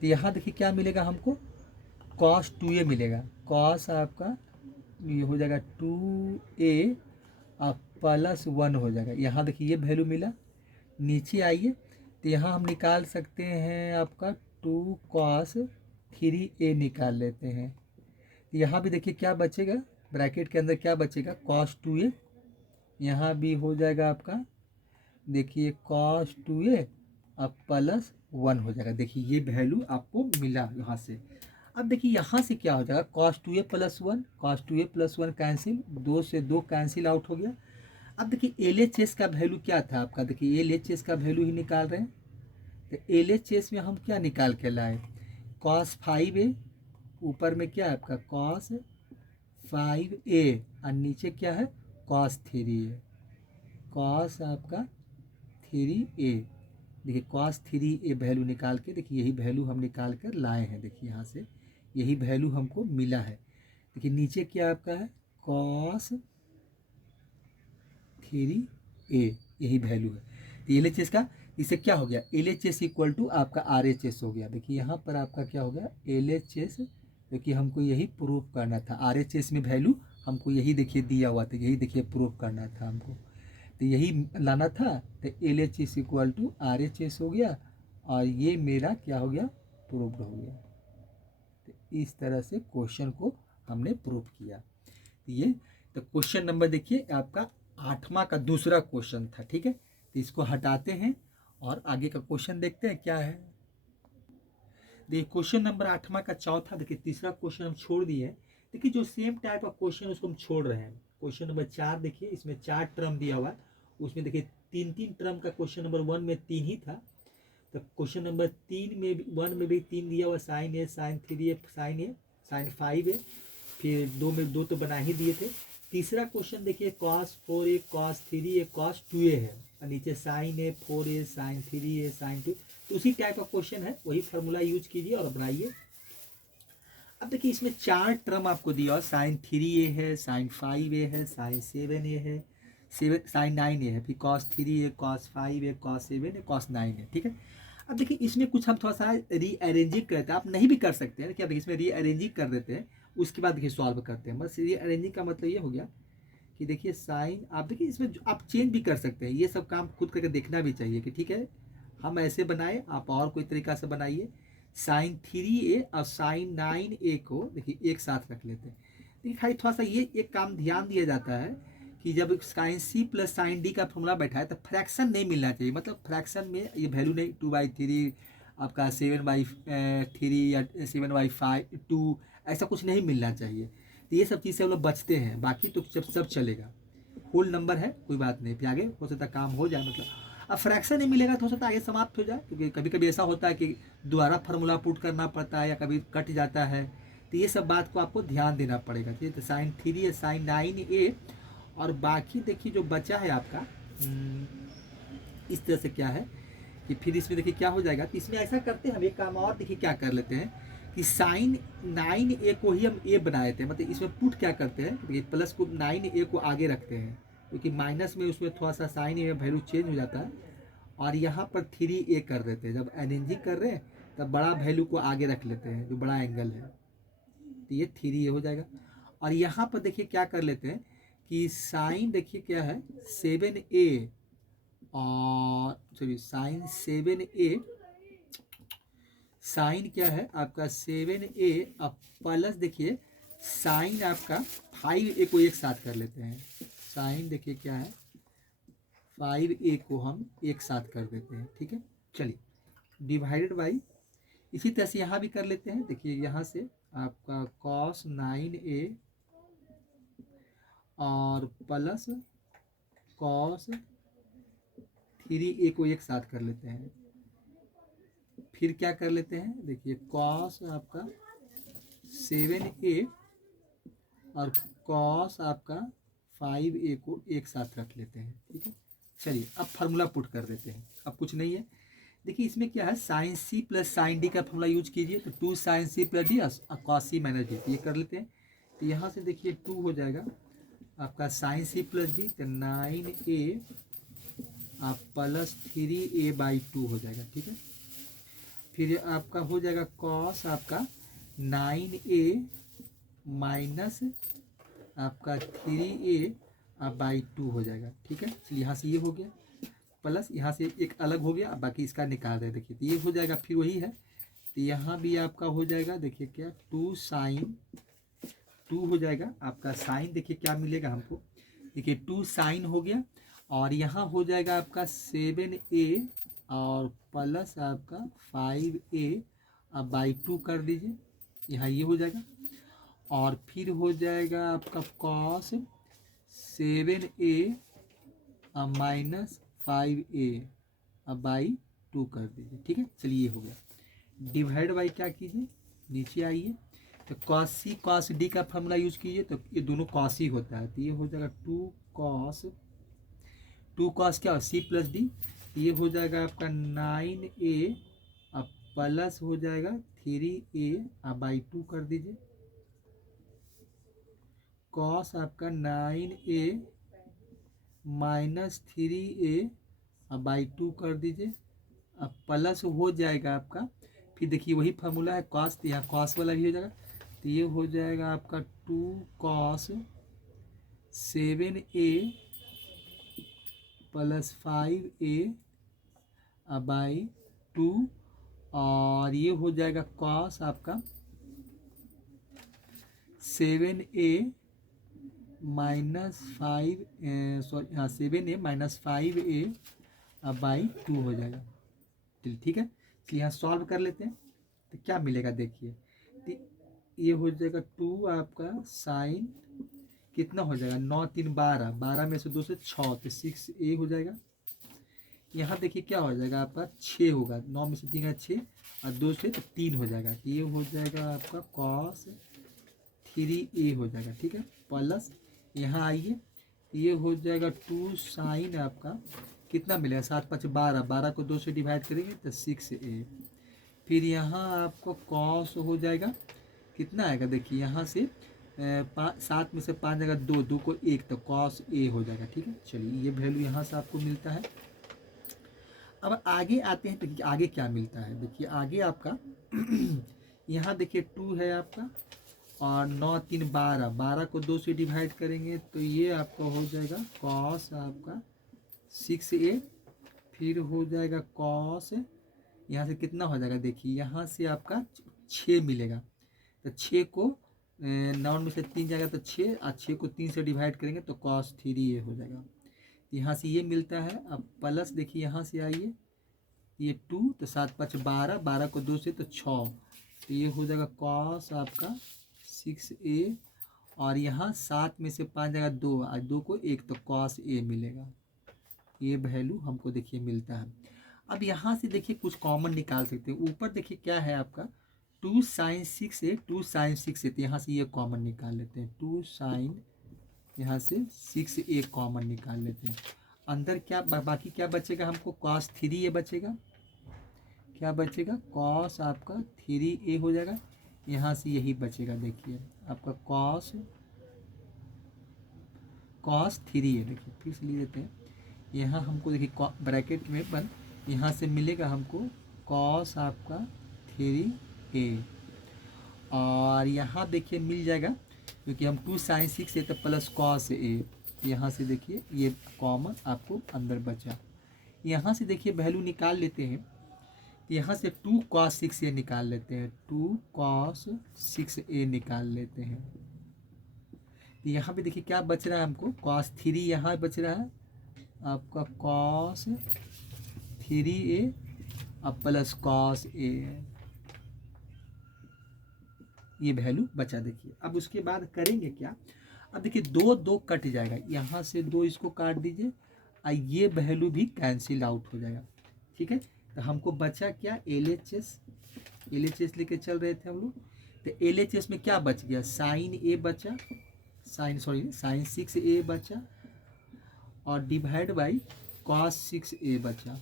तो यहाँ देखिए क्या मिलेगा हमको, cos 2a मिलेगा, cos आपका ये हो जाएगा 2a अब प्लस 1 हो जाएगा। यहाँ देखिए ये वैल्यू मिला, नीचे आइए तो यहाँ हम निकाल सकते हैं आपका 2 cos 3a निकाल लेते हैं। तो यहाँ भी देखिए क्या बचेगा, ब्रैकेट के अंदर क्या बचेगा, cos 2a, यहाँ भी हो जाएगा आपका देखिए cos 2a अब प्लस 1 हो जाएगा। देखिए ये वैल्यू आपको मिला यहाँ से। अब देखिए यहाँ से क्या हो जाएगा, cos 2a plus 1, cos 2a plus 1 cancel, 2 से 2 कैंसिल आउट हो गया। अब देखिए LHS का वैल्यू क्या था आपका, देखिए LHS का वैल्यू ही निकाल रहे हैं। तो LHS में हम क्या निकाल के लाए, cos 5a, ऊपर में क्या है आपका cos 5a, और नीचे क्या है cos 3a, cos आपका 3a। देखिए cos 3a वैल्यू निकाल के, देखिए यही वैल्यू हम निकाल कर लाए हैं, देखिए यहाँ से यही वैल्यू हमको मिला है। देखिए नीचे क्या आपका है cos 3a, यही वैल्यू है। तो LHS का इससे क्या हो गया, LHS इक्वल टू आपका RHS हो गया। देखिए यहाँ पर आपका क्या हो गया LHS, क्योंकि हमको यही प्रूव करना था, RHS में वैल्यू हमको यही देखिए दिया हुआ था, यही देखिए प्रूव करना था हमको, तो यही लाना था। तो LHS इक्वल टू RHS हो गया, और ये मेरा क्या हो गया प्रूव्ड हो गया। तो इस तरह से क्वेश्चन को हमने प्रूव किया। तो ये तो क्वेश्चन नंबर देखिए आपका 8वां का दूसरा क्वेश्चन था। ठीक है, तो इसको हटाते हैं और आगे का क्वेश्चन देखते हैं क्या है। देखिए क्वेश्चन नंबर 8वां का चौथा, देखिए तीसरा क्वेश्चन हम छोड़ दिए हैं। देखिए जो सेम टाइप का क्वेश्चन उसको हम छोड़ रहे हैं। क्वेश्चन नंबर 4 देखिए, इसमें 4 टर्म दिया हुआ है, उसमें देखिए 3 टर्म का क्वेश्चन नंबर 1 में 3 ही था। तो क्वेश्चन नंबर 1 में भी 3 दिया हुआ, sin a sin 3a sin 5a, फिर 2 में 2 तो बना ही दिए थे। तीसरा क्वेश्चन देखिए cos 4a cos 3a cos 2a है, और नीचे sin a 4a sin 3a sin 2, तो उसी टाइप का क्वेश्चन है, वही फार्मूला यूज कीजिए और बनाइए। अब देखिए इसमें 4 टर्म आपको दिया और साइन 3a है, साइन 5a है, साइन 7a है, साइन 9a है, फिर cos 3a, cos 5a, cos 7a, cos 9 है। ठीक है, अब देखिए इसमें कुछ हम थोड़ा सा रीअरेंजिंग करते हैं, आप नहीं भी कर सकते हैं। देखिए अब इसमें रीअरेंजिंग कर देते हैं, उसके बाद देखिए सॉल्व करते हैं। बस रीअरेंजिंग का मतलब ये हो गया कि देखिए साइन, आप देखिए इसमें आप चेंज भी कर सकते हैं, ये सब काम खुद करके देखना भी चाहिए कि ठीक है हम ऐसे बनाए, आप और कोई तरीका से बनाइए। साइन 3a और साइन 9a को देखिए एक साथ रख लेते हैं। देखिए खाली थोड़ा सा ये एक काम ध्यान दिया जाता है कि जब साइन सी प्लस साइन डी का फॉर्मूला बैठा है तो फ्रैक्शन नहीं मिलना चाहिए। मतलब फ्रैक्शन में ये वैल्यू नहीं 2/3 आपका 7/3 या 7/2 ऐसा कुछ नहीं मिलना चाहिए। तो ये सब चीज़ से हम लोग बचते हैं, बाकी तो जब सब चलेगा। होल नंबर है कोई बात नहीं, फिर आगे हो सकता काम हो जाए। मतलब अब फ्रैक्शन नहीं मिलेगा तो हो सकता है आगे समाप्त हो जाए, क्योंकि कभी कभी ऐसा होता है कि दोबारा फार्मूला पुट करना पड़ता है या कभी कट जाता है। तो ये सब बात को आपको ध्यान देना पड़ेगा। ठीक है, तो साइन 3 साइन 9a और बाकी देखिए जो बचा है आपका इस तरह से क्या है कि फिर इसमें देखिए क्या हो जाएगा। तो इसमें ऐसा करते हैं हम एक काम और, देखिए क्या कर लेते हैं कि साइन 9a को ही हम a बनाए थे। मतलब इसमें पुट क्या करते हैं, देखिए प्लस को 9a को आगे रखते हैं, क्योंकि माइनस में उसमें थोड़ा सा साइन ए वैल्यू चेंज हो जाता है, और यहाँ पर 3a कर देते हैं। जब अरेंजिंग कर रहे हैं तब बड़ा वैल्यू को आगे रख लेते हैं, जो बड़ा एंगल है, तो ये 3a हो जाएगा। और यहाँ पर देखिए क्या कर लेते हैं कि साइन देखिए क्या है 7a और सॉरी साइन 7a, साइन क्या है आपका 7a अब प्लस देखिए साइन आपका 5a को एक साथ कर लेते हैं। साइन देखिए क्या है 5a को हम एक साथ कर देते हैं। ठीक है, चलिए डिवाइडेड बाई, इसी तरह से यहाँ भी कर लेते हैं। देखिए यहाँ से आपका cos 9a और प्लस cos 3a को एक साथ कर लेते हैं। फिर क्या कर लेते हैं, देखिए cos आपका 7a और cos आपका 5a को एक साथ रख लेते हैं। ठीक है, चलिए अब फार्मूला पुट कर देते हैं। अब कुछ नहीं है, देखिए इसमें क्या है साइन सी प्लस साइन डी का फार्मूला यूज कीजिए, तो 2 साइन सी प्लस डी और कॉस सी माइनस डी, ये कर लेते हैं। तो यहाँ से देखिए 2 हो जाएगा आपका साइन सी प्लस डी, तो 9a आप प्लस 3a/2 हो जाएगा। ठीक है, फिर आपका हो जाएगा कॉस आपका 9a माइनस आपका 3a/2 हो जाएगा। ठीक है, चलिए यहाँ से ये हो गया, प्लस यहाँ से एक अलग हो गया, बाकी इसका निकाल रहे देखिए, तो ये हो जाएगा। फिर वही है, तो यहाँ भी आपका हो जाएगा देखिए क्या 2 साइन 2 हो जाएगा आपका। साइन देखिए क्या मिलेगा हमको, देखिए 2 साइन हो गया, और यहाँ हो जाएगा आपका 7a और प्लस आपका 5a/2 कर दीजिए, यहाँ ये हो जाएगा। और फिर हो जाएगा आपका कॉस 7a माइनस 5a/2 कर दीजिए। ठीक है, चलिए ये हो गया। डिवाइड बाई क्या कीजिए, नीचे आइए, तो कॉस सी कॉस डी का फॉर्मूला यूज कीजिए, तो ये दोनों कॉस ही होता है, तो ये हो जाएगा 2 कॉस क्या सी प्लस डी, ये हो जाएगा आपका 9a अब प्लस हो जाएगा 3a/2 कर दीजिए। कॉस आपका 9a माइनस 3a/2 कर दीजिए, अब प्लस हो जाएगा आपका, फिर देखिए वही फार्मूला है कॉस, तो यहाँ कॉस वाला भी हो जाएगा, तो ये हो जाएगा आपका 2 cos 7a प्लस 5a/2, और ये हो जाएगा कॉस आपका 7a माइनस 5 सॉरी हाँ 7a माइनस 5a/2 हो जाएगा। ठीक है, तो यहाँ सॉल्व कर लेते हैं, तो क्या मिलेगा देखिए, तो ये हो जाएगा 2 आपका साइन कितना हो जाएगा 9 3 12, 12 में से 2 से 6, तो 6a हो जाएगा। यहाँ देखिए क्या हो जाएगा आपका 6 होगा, 9 में से 3 है 6 और 2 से तो 3 हो जाएगा, तो ये हो जाएगा आपका cos 3a हो जाएगा। ठीक है, प्लस यहाँ आइए, ये हो जाएगा 2 साइन आपका कितना मिलेगा 7 5 12, 12 को 2 से डिवाइड करेंगे तो 6a। फिर यहाँ आपको कॉस हो जाएगा, कितना आएगा देखिए यहाँ से 7 में से 5 जगह 2, 2 को 1 तो कॉस a हो जाएगा। ठीक है, चलिए ये वैल्यू यहाँ से आपको मिलता है। अब आगे आते हैं तो आगे क्या मिलता है, देखिए आगे आपका यहाँ देखिए 2 है आपका और 9 3 12, 12 को 2 से डिवाइड करेंगे तो ये आपका हो जाएगा कॉस आपका 6a। फिर हो जाएगा कॉस, यहाँ से कितना हो जाएगा देखिए यहाँ से आपका 6 मिलेगा तो 6 को 9 में से 3 जाएगा तो 6 और 6 को 3 से डिवाइड करेंगे तो कॉस 3a हो जाएगा। यहाँ से ये मिलता है। अब प्लस देखिए यहाँ से आइए ये 2 तो 7 5 12, 12 को 2 से तो 6 तो ये हो जाएगा कॉस आपका 6a। और यहाँ 7 में से 5 जगह 2 और 2 को 1 तो कॉस a मिलेगा। ये वैल्यू हमको देखिए मिलता है। अब यहाँ से देखिए कुछ कॉमन निकाल सकते हैं। ऊपर देखिए क्या है आपका 2 sin 6a, 2 sin 6a, तो यहाँ से ये कॉमन निकाल लेते हैं। 2 sin यहाँ से 6a कॉमन निकाल लेते हैं। अंदर क्या बाकी क्या बचेगा हमको, cos 3a बचेगा। क्या बचेगा, cos आपका 3a हो जाएगा। यहाँ से यही बचेगा देखिए आपका cos 3a। देखिए फिर से ले लेते हैं। यहाँ हमको देखिए ब्रैकेट में बन यहाँ से मिलेगा हमको cos आपका 3a और यहाँ देखिए मिल जाएगा क्योंकि हम 2 sin 6 तो प्लस cos a। यहाँ से देखिए ये कॉमन आपको अंदर बचा। यहाँ से देखिए वैल्यू निकाल लेते हैं। यहाँ से 2 cos 6a निकाल लेते हैं, 2 cos 6a निकाल लेते हैं। यहाँ पे देखिए क्या बच रहा है हमको, cos 3 यहाँ बच रहा है आपका cos 3a अब प्लस cos a, ये वैल्यू बचा देखिए। अब उसके बाद करेंगे क्या, अब देखिए 2 2 कट जाएगा, यहाँ से 2 इसको काट दीजिए और ये वैल्यू भी कैंसिल आउट हो जाएगा। ठीक है, तो हमको बचा क्या, LHS लेके चल रहे थे हम लोग। तो LHS में क्या बच गया, साइन a बचा, साइन 6a बचा और डिवाइड बाई cos 6a बचा।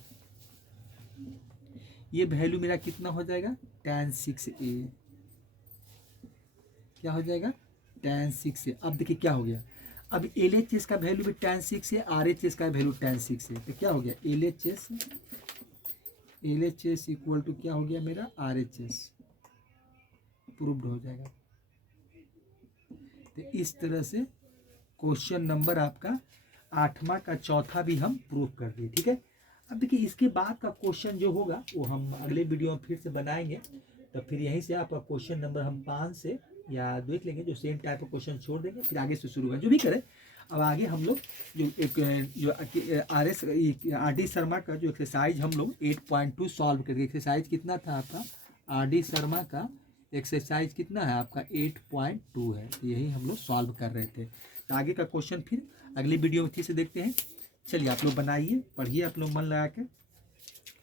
ये वैल्यू मेरा कितना हो जाएगा, tan 6a। क्या हो जाएगा, tan 6a। अब देखिए क्या हो गया, अब LHS का वैल्यू भी tan 6a, RHS का वैल्यू tan 6a, तो क्या हो गया LHS इक्वल टू क्या हो गया मेरा RHS, प्रूव्ड हो जाएगा। तो इस तरह से क्वेश्चन नंबर आपका 8वां का चौथा भी हम प्रूव कर दिए। ठीक है, अब देखिए इसके बाद का क्वेश्चन जो होगा वो हम अगले वीडियो में फिर से बनाएंगे। तो फिर यहीं से आपका क्वेश्चन नंबर हम 5 से या देख लेंगे, जो सेम टाइप का क्वेश्चन छोड़ देंगे, फिर आगे से शुरू करें जो भी करें। अब आगे हम लोग जो RD शर्मा का जो एक्सरसाइज हम लोग 8.2 सॉल्व करके, एक्सरसाइज कितना था आपका, RD शर्मा का एक्सरसाइज कितना है आपका 8.2 है, तो यही हम लोग सॉल्व कर रहे थे। तो आगे का क्वेश्चन फिर अगली वीडियो में फिर से देखते हैं। चलिए आप लोग बनाइए, पढ़िए आप लोग मन लगा के,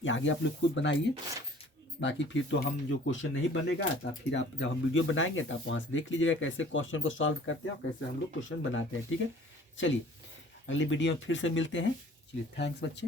या आगे आप लोग खुद बनाइए। बाकी फिर तो हम जो क्वेश्चन नहीं बनेगा तो फिर आप जब हम वीडियो बनाएंगे तो आप वहाँ से देख लीजिएगा कैसे क्वेश्चन को सॉल्व करते हैं और कैसे हम लोग क्वेश्चन बनाते हैं। ठीक है, चलिए अगली वीडियो में फिर से मिलते हैं। चलिए थैंक्स बच्चे।